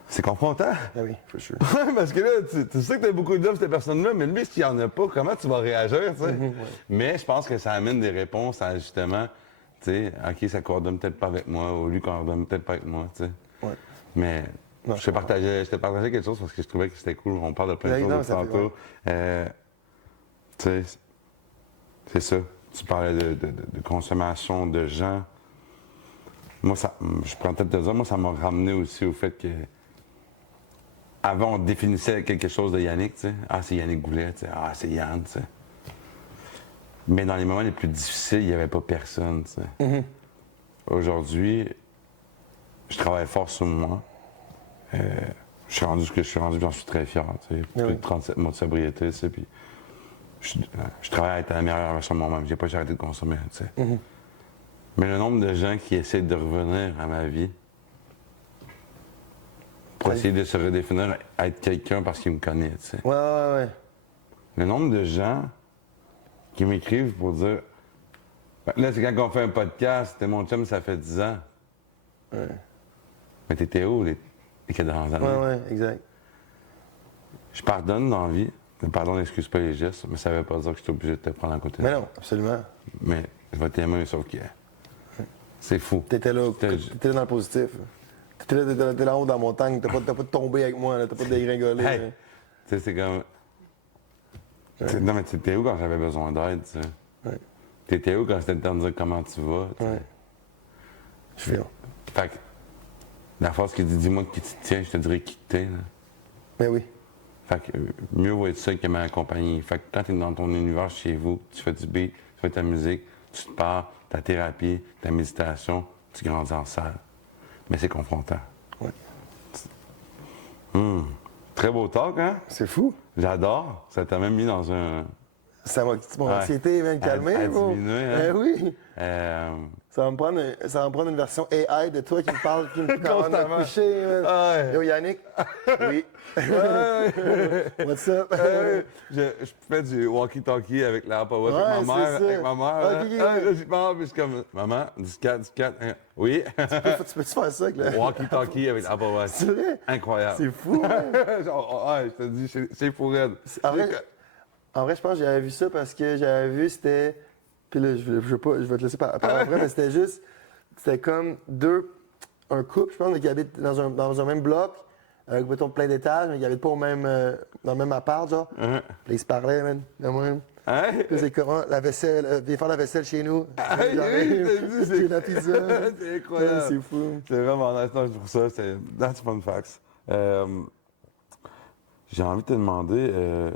c'est confrontant. Ben oui, for sure. Ouais, parce que là, tu sais que t'as beaucoup de love, cette personne-là, mais lui, s'il n'y en a pas, comment tu vas réagir, tu sais? Mais je pense que ça amène des réponses à, justement, tu sais, OK, ça coordonne peut-être pas avec moi, ou lui coordonne peut-être pas avec moi, tu sais. Ouais. Mais Non, je te partageais quelque chose parce que je trouvais que c'était cool. On parle de plein de Ouais, non, choses ça fait tantôt. Tu sais, c'est ça. Tu parlais de consommation de gens. Moi, je prends peut-être te dire, moi, ça m'a ramené aussi au fait que avant, on définissait quelque chose de Yannick, tu sais. Ah, c'est Yannick Goulet, tu sais. Ah, c'est Yann, tu sais. Mais dans les moments les plus difficiles, il n'y avait pas personne, tu sais. Aujourd'hui, je travaille fort sur moi. Je suis rendu ce que je suis rendu, j'en suis très fier, tu sais. Plus de 37 mois de sobriété, tu sais, puis je travaille à être la meilleure version de moi-même. J'ai pas arrêté de consommer, tu sais. Mais le nombre de gens qui essaient de revenir à ma vie pour essayer de se redéfinir, être quelqu'un parce qu'ils me connaissent, tu sais. Ouais. Le nombre de gens qui m'écrivent pour dire... Là, c'est quand on fait un podcast, t'es mon chum, ça fait 10 ans. Ouais. Mais t'étais où les 4 dernières années? Ouais, exact. Je pardonne dans la vie. Le pardon n'excuse pas les gestes, mais ça veut pas dire que je suis obligé de te prendre à côté. Mais non, absolument. Mais je vais t'aimer, sauf que... C'est fou. T'étais là dans le positif. T'étais là en haut dans la montagne, t'as pas tombé avec moi, là, t'as pas dégringolé. Hey! là. Tu sais, c'est comme... Non, mais t'étais où quand j'avais besoin d'aide, tu sais? Ouais. T'étais où quand c'était le temps de dire comment tu vas, tu sais? Ouais. Je fais. Fait que, la phrase qui dit « dis-moi qui tu te tiens », je te dirais qui t'es, là. Ben oui. Fait que mieux vaut être seul que mal accompagné. Fait que quand t'es dans ton univers chez vous, tu fais du beat, tu fais ta musique, tu te parles, ta thérapie, ta méditation, tu grandis en salle. Mais c'est confrontant. Ouais. Très beau talk, hein? C'est fou. J'adore. Ça t'a même mis dans un... Ça m'a mon anxiété même calmée, à bro. diminuer, hein? Ben oui. Euh, Ça va me prendre une version AI de toi qui me parle, qui me quand on a Constamment. couché. Man. Ouais. Yo Yannick. Oui. What's up? je fais du walkie-talkie avec la Apple Watch Ouais, avec ma mère. c'est ça. Avec ma mère. Ok, là. ok, Ah, ouais. là, j'y parle, puis je suis comme, maman, 14, hein. Oui. Tu peux-tu faire ça avec le... Walkie-talkie avec l'Apple Watch. C'est vrai? Incroyable. C'est fou, man. Genre, ouais, je te dis, c'est pour elle. En vrai, je pense que j'avais vu ça parce que j'avais vu, c'était... Puis là, je vais te laisser parler après, mais c'était juste... C'était comme un couple, je pense, qui habite dans un même bloc, avec, mettons, plein d'étages, mais qui habitent pas dans le même appart, genre. Puis là, ils se parlaient, man, de même. Hein? Puis c'est comment, la vaisselle, viens faire la vaisselle chez nous. Oui, je te dis, C'est la pizza. c'est incroyable. Ouais, c'est fou. C'est vraiment nice. Non, je trouve ça, c'est... That's fun facts. J'ai envie de te demander,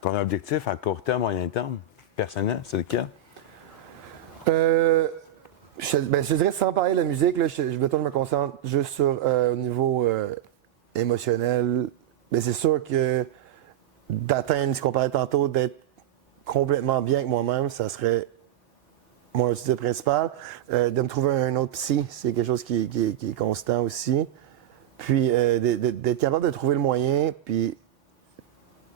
ton objectif à court terme, moyen terme, personnel, c'est lequel? Je te dirais, sans parler de la musique, là, je me concentre juste sur au niveau émotionnel. Mais c'est sûr que d'atteindre ce qu'on parlait tantôt, d'être complètement bien avec moi-même, ça serait mon objectif principal. De me trouver un autre psy, c'est quelque chose qui est constant aussi. Puis d'être capable de trouver le moyen, puis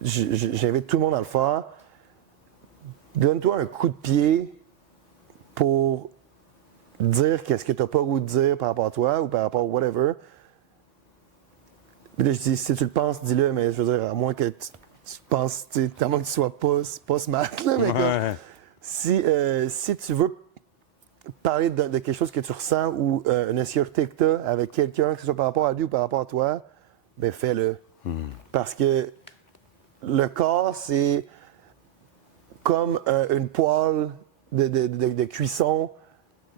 j'invite tout le monde à le faire. Donne-toi un coup de pied pour dire qu'est-ce que tu n'as pas le goût de dire par rapport à toi ou par rapport à whatever. Puis là, je dis, si tu le penses, dis-le, mais je veux dire, à moins que tu penses, à moins que tu sois pas smart, là, mais comme, si tu veux parler de quelque chose que tu ressens ou une insécurité que tu as avec quelqu'un, que ce soit par rapport à lui ou par rapport à toi, ben fais-le. Parce que le corps, c'est comme une poêle de cuisson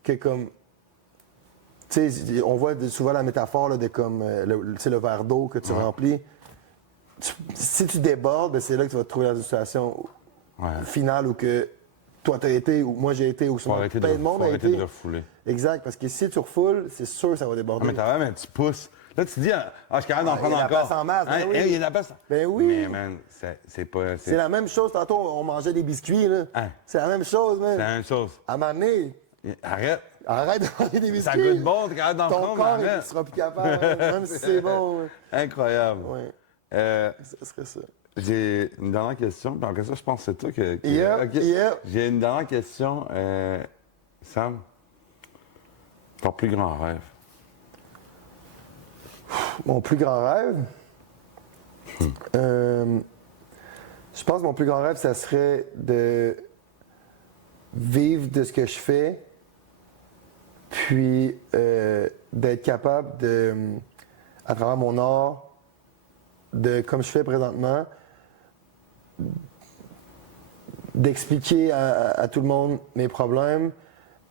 que comme... Tu sais, on voit souvent la métaphore là, de comme le verre d'eau que tu remplis. Si tu débordes, ben, c'est là que tu vas te trouver dans une situation finale où que toi t'as été, ou moi j'ai été, ou Faut arrêter plein de monde a arrêter été. de refouler. Exact, parce que si tu refoules, c'est sûr que ça va déborder. Ah, mais t'as même un petit pouce. Là, tu te dis, ah, je suis capable d'en Ah, prendre il y a la encore. place en masse, ben oui. Il y a de la place. Ben oui. Mais, man, c'est pas... C'est la même chose, tantôt on mangeait des biscuits, là. Hein? C'est la même chose, man. C'est la même chose. À un moment donné, Arrête. arrête de manger des biscuits. Ça goûte bon, t'es capable d'en Ton prendre, corps, mais il sera plus capable, même si c'est bon. Ouais. Incroyable. Ouais, Euh, ça serait ça. J'ai une dernière question, puis après ça, je pense que c'est toi qui... Yep, OK. yep. J'ai une dernière question. Sam, ton plus grand rêve? Mon plus grand rêve? Je pense que mon plus grand rêve, ça serait de vivre de ce que je fais Puis d'être capable de, à travers mon art, de, comme je fais présentement, d'expliquer à tout le monde mes problèmes,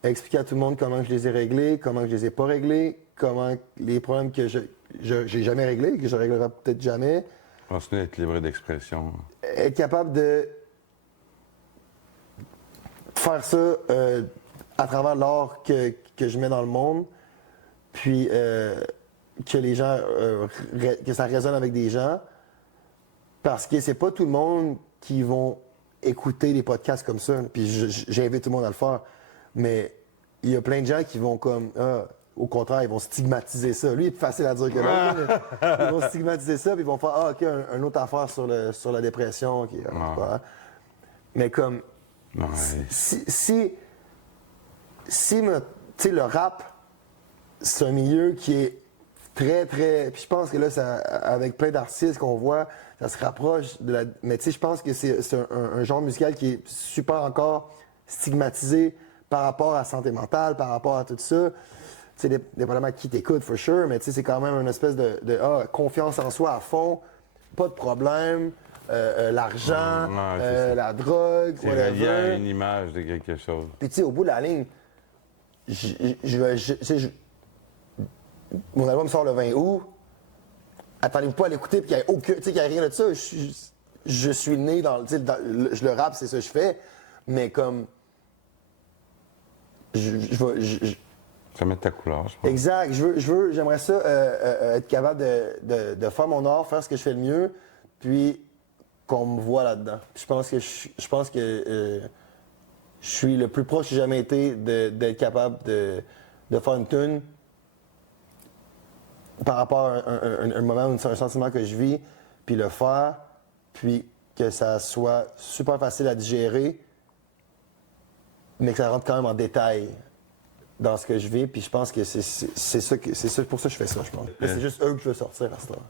expliquer à tout le monde comment je les ai réglés, comment je les ai pas réglés, comment les problèmes que j'ai jamais réglés, que je réglerai peut-être jamais. Continuer d'être libre d'expression. Être capable de faire ça à travers l'art que je mets dans le monde, puis que les gens, que ça résonne avec des gens, parce que c'est pas tout le monde qui vont écouter des podcasts comme ça, puis j'invite tout le monde à le faire, mais il y a plein de gens qui vont comme, au contraire, ils vont stigmatiser ça. Lui, il est facile à dire que non, ils vont stigmatiser ça, puis ils vont faire, OK, un autre affaire sur la dépression, OK, mais comme, Ouais. si tu sais, le rap, c'est un milieu qui est très, très. Puis je pense que là, avec plein d'artistes qu'on voit, ça se rapproche de la. Mais tu sais, je pense que c'est un genre musical qui est super encore stigmatisé par rapport à la santé mentale, par rapport à tout ça. Tu sais, dépendamment de qui t'écoute, for sure, mais tu sais, c'est quand même une espèce de confiance en soi à fond, pas de problème, l'argent, c'est ça. la drogue, C'est relié à whatever. une image de quelque chose. Puis tu sais, au bout de la ligne, mon album sort le 20 août. Attendez-vous pas à l'écouter puis qu'il n'y ait rien de ça. Je suis né dans, le rap, c'est ça que je fais, mais comme Ça met ta couleur, je pense. exact. J'aimerais ça être capable de faire mon art, faire ce que je fais le mieux, puis qu'on me voit là-dedans. Je pense que je suis le plus proche que j'ai jamais été d'être capable de faire une tune par rapport à un moment, un sentiment que je vis, puis le faire, puis que ça soit super facile à digérer, mais que ça rentre quand même en détail dans ce que je vis, puis je pense que c'est pour ça que je fais ça, je pense. Là, c'est juste eux que je veux sortir à ce temps.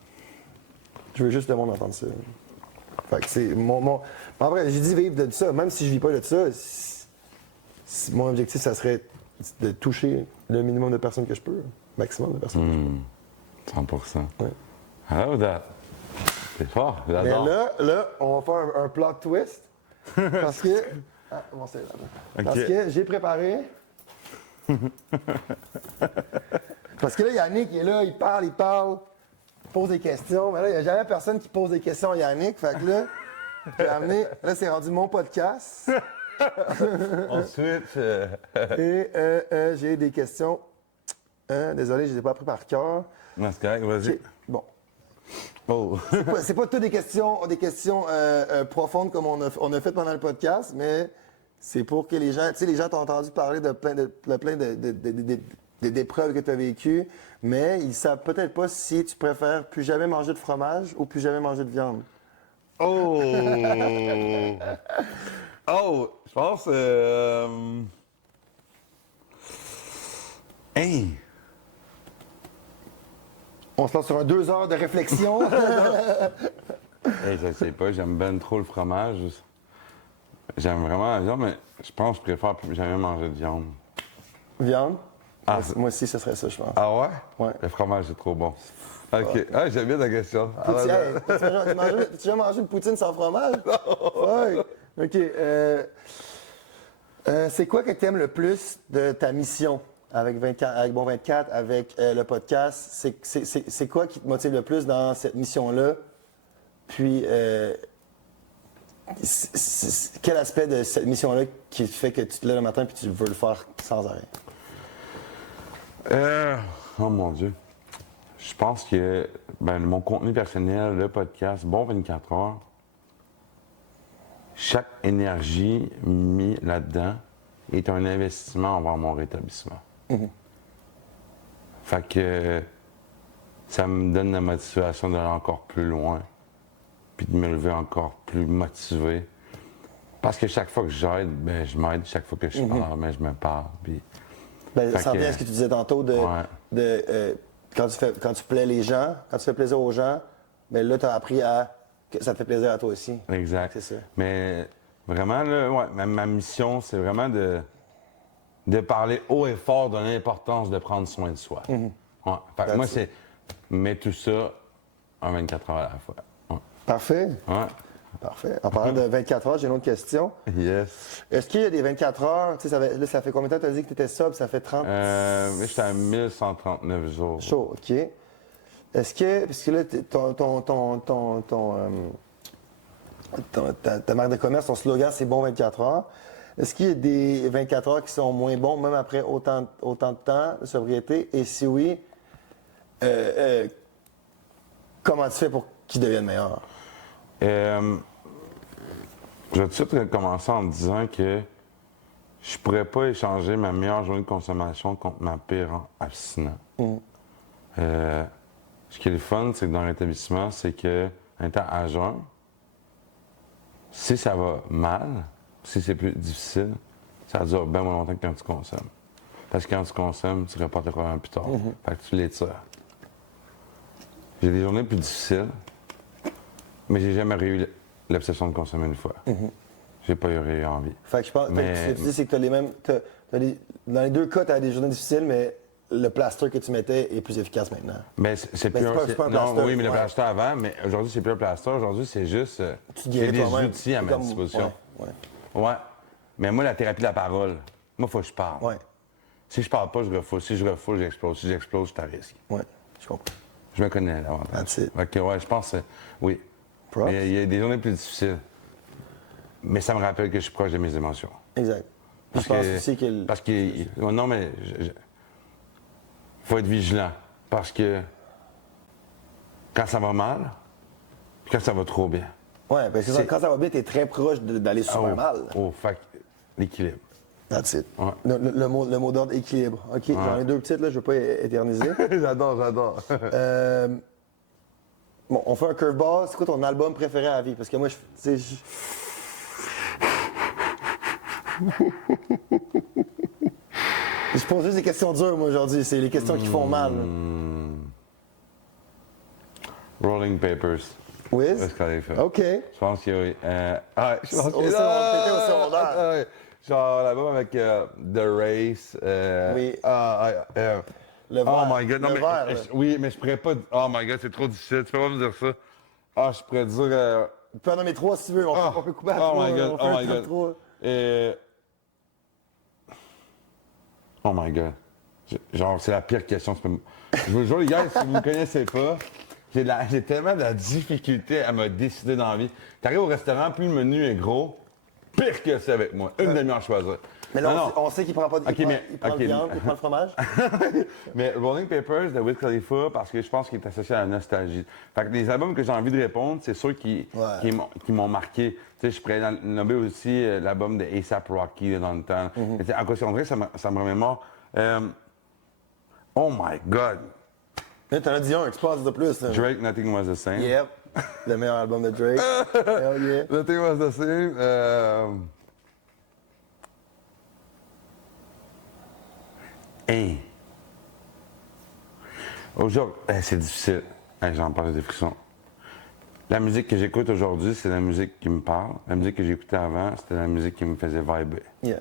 Je veux juste le monde entendre ça. Fait que c'est En vrai, j'ai dit vivre de ça, même si je vis pas de ça, mon objectif, ça serait de toucher le minimum de personnes que je peux, maximum de personnes que je peux. 100%. Ouais. I love that. C'est fort, Mais j'adore. là, on va faire un plot twist. Parce que. Ah, bon, c'est là. Parce que j'ai préparé. Parce que là, Yannick il est là, il parle, pose des questions. Mais là, il n'y a jamais personne qui pose des questions à Yannick. Fait que là, j'ai amené. Là, c'est rendu mon podcast. Ensuite, Et j'ai des questions. Désolé, je ne les ai pas appris par cœur. non, c'est correct, vas-y. Bon. Oh. C'est pas toutes des questions profondes comme on a fait pendant le podcast, mais c'est pour que les gens, tu sais, les gens t'ont entendu parler de plein d'épreuves que tu as vécues, mais ils savent peut-être pas si tu préfères plus jamais manger de fromage ou plus jamais manger de viande. Oh! Oh! Je pense. Hey! On se lance sur 2 heures de réflexion. Hey, je sais pas, j'aime bien trop le fromage. J'aime vraiment la viande, mais je pense que je préfère plus jamais manger de viande. Viande? Ah, Moi aussi, ce serait ça, je pense. Ah ouais? Ouais. Le fromage, c'est trop bon. OK. Ah, j'aime bien ta question. Poutine, hey, tu déjà mangé une poutine sans fromage? Ouais. OK. C'est quoi que tu aimes le plus de ta mission avec Bon 24, avec le podcast? C'est quoi qui te motive le plus dans cette mission-là? Puis, quel aspect de cette mission-là qui fait que tu te lèves le matin et tu veux le faire sans arrêt? Oh mon Dieu. Je pense que mon contenu personnel, le podcast, Bon 24 heures, chaque énergie mise là-dedans est un investissement envers mon rétablissement. Fait que ça me donne la motivation d'aller encore plus loin, puis de me lever encore plus motivé. Parce que chaque fois que j'aide, je m'aide. Chaque fois que je parle, je me parle. Puis... Ça revient à ce que tu disais tantôt quand tu plais les gens, quand tu fais plaisir aux gens, là, tu as appris que ça te fait plaisir à toi aussi. Exact. C'est ça. Mais vraiment, là, ma mission, c'est vraiment de parler haut et fort de l'importance de prendre soin de soi. Ouais. Fait que moi, c'est mets tout ça en 24 heures à la fois. Ouais. Parfait. Ouais. Parfait. En parlant de 24 heures, j'ai une autre question. Yes. Est-ce qu'il y a des 24 heures, tu sais, ça fait combien de temps tu as dit que tu étais sobre? Ça fait 30? J'étais à 1139 jours. Chaud, OK. Est-ce que, parce que là, ta marque de commerce, ton slogan, c'est bon 24 heures. Est-ce qu'il y a des 24 heures qui sont moins bons, même après autant de temps de sobriété? Et si oui, comment tu fais pour qu'ils deviennent meilleurs? Je vais tout de suite commencer en disant que je pourrais pas échanger ma meilleure journée de consommation contre ma pire abstinence. Ce qui est le fun, c'est que dans l'établissement, c'est que, en étant à jeun, si ça va mal, si c'est plus difficile, ça dure bien moins longtemps que quand tu consommes. Parce que quand tu consommes, tu reportes le problème plus tard. Fait que tu l'étires. J'ai des journées plus difficiles, mais j'ai jamais eu l'obsession de consommer une fois. J'ai pas eu envie. Fait que je pense, ce que tu dis, c'est que tu as les mêmes. Dans les deux cas, tu as des journées difficiles, mais le plaster que tu mettais est plus efficace maintenant. Mais c'est plus c'est pas un non, plaster, oui, mais le ouais. plaster avant, mais aujourd'hui, c'est plus un plaster. Aujourd'hui, c'est juste. Tu J'ai guéris des toi-même. outils à ma Comme- disposition. Ouais, Ouais. Mais moi, la thérapie de la parole, moi, il faut que je parle. ouais, Si je parle pas, je refoule. Si je refoule, j'explose. Si j'explose, je suis à risque. ouais, je comprends. Je me connais davantage. That's it. OK, ouais, je pense, oui. Props. Mais il y a des journées plus difficiles. Mais ça me rappelle que je suis proche de mes émotions. Exact. Puis je pense aussi que. Parce que. Non, mais. Faut être vigilant. Parce que. Quand ça va mal, puis quand ça va trop bien. Ouais, parce que c'est- quand ça va bien, tu es très proche d'aller super mal. Fait que l'équilibre. That's it. Ouais. Le mot d'ordre équilibre. OK, j'en ai deux petites, là, je ne veux pas éterniser. j'adore. Bon, on fait un curveball. C'est quoi ton album préféré à vie? Parce que moi, je pose juste des questions dures, moi, aujourd'hui. C'est les questions qui font mal. Rolling Papers. Wiz? Wiz Khalifa. OK. Je pense que oui. Je pense que Au secondaire, t'étais au secondaire. ouais. Genre l'album avec The Race. Oui. Le Oh verre, my god, non, le mais. verre, là. Oui, mais je pourrais pas. Oh my god, c'est trop difficile. Tu peux pas me dire ça. Ah, je pourrais dire. Tu peux en nommer trois si tu veux. On peut couper à Oh trois. my god, On fait oh un my top god. trois. Oh my god. Genre, c'est la pire question. Je vous jure, les gars, si vous me connaissez pas, j'ai tellement de la difficulté à me décider dans la vie. T'arrives au restaurant, plus le menu est gros, pire que c'est avec moi. Une demi-heure à choisir. Mais là, Non, on sait qu'il prend pas de. Ok, mais- il prend ok, le viande, mais- il prend le fromage. Mais Rolling Papers de Wiz Khalifa, parce que je pense qu'il est associé à la nostalgie. Fait que les albums que j'ai envie de répondre, c'est ceux qui m'ont marqué. Tu sais, je pourrais nommer aussi l'album de A$AP Rocky là, dans le temps. Mais en question de vrai, ça me remémore. Oh my God! Là, t'en as dit un, tu passes de plus. Là. Drake, Nothing Was the Same. Yep. Le meilleur album de Drake. Hell yeah. Nothing Was the Same. Hey! Aujourd'hui, c'est difficile. Hey, j'en parle des frissons. La musique que j'écoute aujourd'hui, c'est la musique qui me parle. La musique que j'écoutais avant, c'était la musique qui me faisait vibrer. Yeah.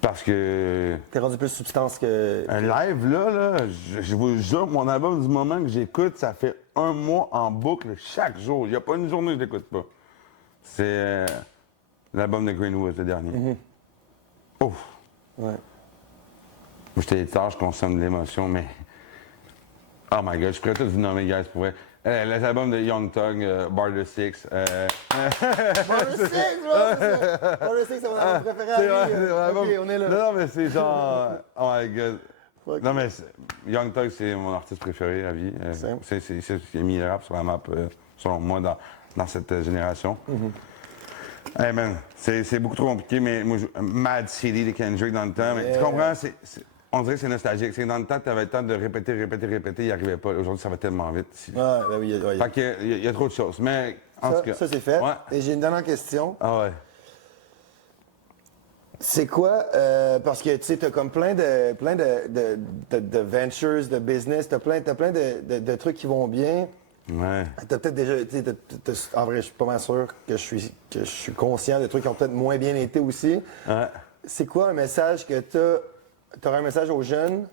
Parce que T'es rendu plus substance que. un live, là, je vous jure, mon album du moment que j'écoute, ça fait un mois en boucle chaque jour. Il n'y a pas une journée que je l'écoute pas. C'est l'album de Greenwood, le dernier. Ouf! Ouais. Moi, j'étais éditeur, je consomme de l'émotion, mais. Oh my god, je pourrais tout vous nommer, guys, pour vrai. Les albums de Young Thug, Barter Six. Barter Six, bro! Barter Six, c'est mon album préféré à vie. Ok, on est là. Non, mais c'est genre. Oh my god. Fuck. Non, mais Young Thug, c'est mon artiste préféré à vie. Same. C'est qui a mis le rap sur la map, selon moi, dans cette génération. Hey man, c'est beaucoup trop compliqué, mais moi, Mad City de Kendrick dans le temps, mais tu comprends, on dirait que c'est nostalgique. C'est que dans le temps, tu avais le temps de répéter, il n'y arrivait pas. Aujourd'hui, ça va tellement vite. Ouais, ben oui, ouais. Fait qu'il y a trop de choses. Mais en tout cas. Ça, c'est fait. Ouais. Et j'ai une dernière question. Ah ouais. C'est quoi, parce que tu sais, t'as comme plein de ventures, de business, t'as plein de trucs qui vont bien. Ouais. T'as peut-être déjà, tu sais, en vrai, je suis pas mal sûr que je suis conscient de trucs qui ont peut-être moins bien été aussi. Ouais. c'est quoi un message que t'aurais un message aux jeunes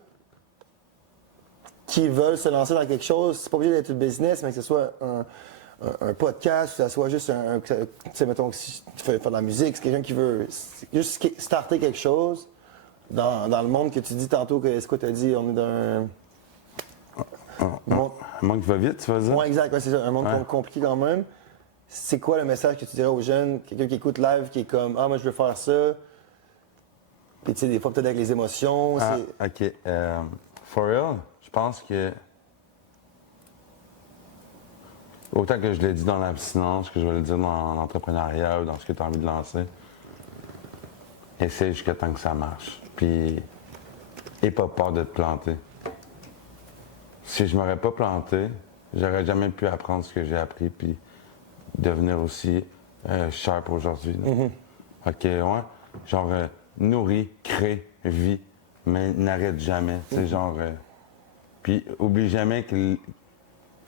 qui veulent se lancer dans quelque chose? C'est pas obligé d'être un business, mais que ce soit un podcast, que ce soit juste tu sais, mettons, si tu fais faire de la musique, c'est quelqu'un qui veut juste starter quelque chose dans le monde que tu dis tantôt, c'est quoi t'as dit, on est dans Un monde qui va vite, tu vas dire? Ouais, exact, ouais, c'est ça, un monde Ouais. compliqué quand même. C'est quoi le message que tu dirais aux jeunes, quelqu'un qui écoute live, qui est comme, ah, moi je veux faire ça, puis tu sais, des fois peut-être avec les émotions, Ah, c'est... OK. For real, je pense que... Autant que je l'ai dit dans l'abstinence, que je vais le dire dans l'entrepreneuriat ou dans ce que tu as envie de lancer, essaye jusqu'à temps que ça marche. Puis, aie pas peur de te planter. Si je m'aurais pas planté, j'aurais jamais pu apprendre ce que j'ai appris, puis devenir aussi sharp aujourd'hui. Là. OK, ouais. Genre, nourris, crée, vis, mais n'arrête jamais. C'est genre... puis, oublie jamais que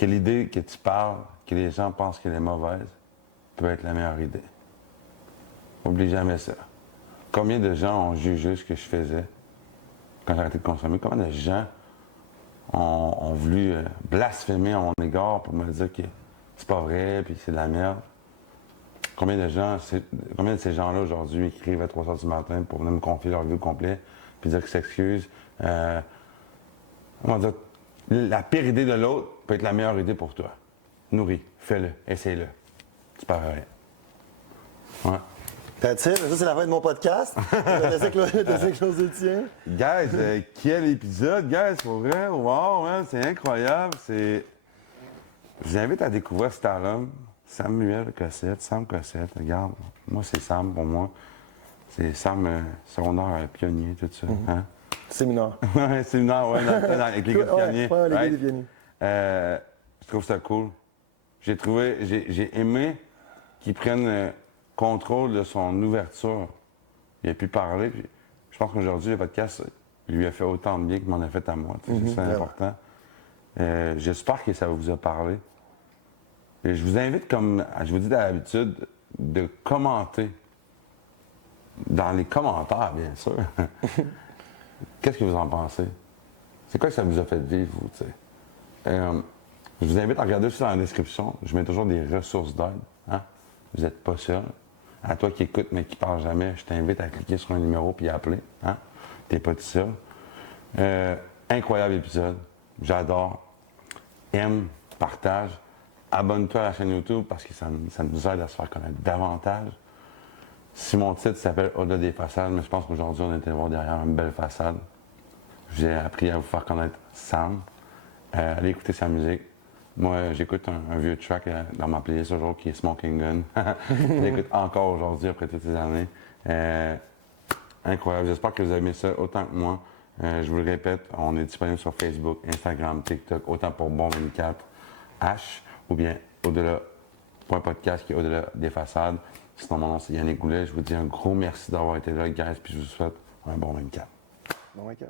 l'idée que tu parles, que les gens pensent qu'elle est mauvaise, peut être la meilleure idée. Oublie jamais ça. Combien de gens ont jugé ce que je faisais quand j'ai arrêté de consommer? Combien de gens ont voulu blasphémer à mon égard pour me dire que c'est pas vrai, puis c'est de la merde? Combien de ces gens-là aujourd'hui écrivent à 3 h du matin pour venir me confier leur vie au complet, puis dire qu'ils s'excusent? On va dire, la pire idée de l'autre peut être la meilleure idée pour toi. Nourris, fais-le, essaye-le. Tu perds rien. Ouais. That's it. Ça, c'est la fin de mon podcast. T'as closé le tien. Guys, quel épisode, guys, pour vrai, wow, hein, c'est incroyable. Je vous invite à découvrir cet homme, Samuel Cossette, Sam Cossette. Regarde, moi, c'est Sam pour moi. C'est Sam, secondaire pionnier, tout ça. Hein? Séminaire. Ouais, séminaire, ouais, avec les gars de pionniers. Ouais, les gars Right? des pionniers. Je trouve ça cool. J'ai aimé qu'il prenne contrôle de son ouverture. Il a pu parler. Puis je pense qu'aujourd'hui, le podcast lui a fait autant de bien qu'il m'en a fait à moi. C'est important. J'espère que ça vous a parlé. Et je vous invite, comme je vous dis d'habitude, de commenter. Dans les commentaires, bien sûr. Qu'est-ce que vous en pensez? C'est quoi que ça vous a fait vivre, vous, tu sais? Je vous invite à regarder aussi dans la description. Je mets toujours des ressources d'aide. Hein? Vous n'êtes pas seul. À toi qui écoutes mais qui ne parle jamais, je t'invite à cliquer sur un numéro puis appeler. Hein? Tu n'es pas tout seul. Incroyable épisode. J'adore. Aime, partage. Abonne-toi à la chaîne YouTube parce que ça nous aide à se faire connaître davantage. Si mon titre s'appelle Au-delà des façades, mais je pense qu'aujourd'hui, on était voir derrière une belle façade. J'ai appris à vous faire connaître Sam. Allez écouter sa musique. Moi, j'écoute un vieux track dans ma playlist aujourd'hui qui est Smoking Gun. Je l'écoute encore aujourd'hui après toutes ces années. Incroyable. J'espère que vous avez aimé ça autant que moi. Je vous le répète, on est disponible sur Facebook, Instagram, TikTok, autant pour Bon24H ou bien au-delà.podcast qui est au-delà des façades. Sinon, mon nom, c'est Yannick Goulet. Je vous dis un gros merci d'avoir été là, guys, puis je vous souhaite un bon 24. Bon, okay.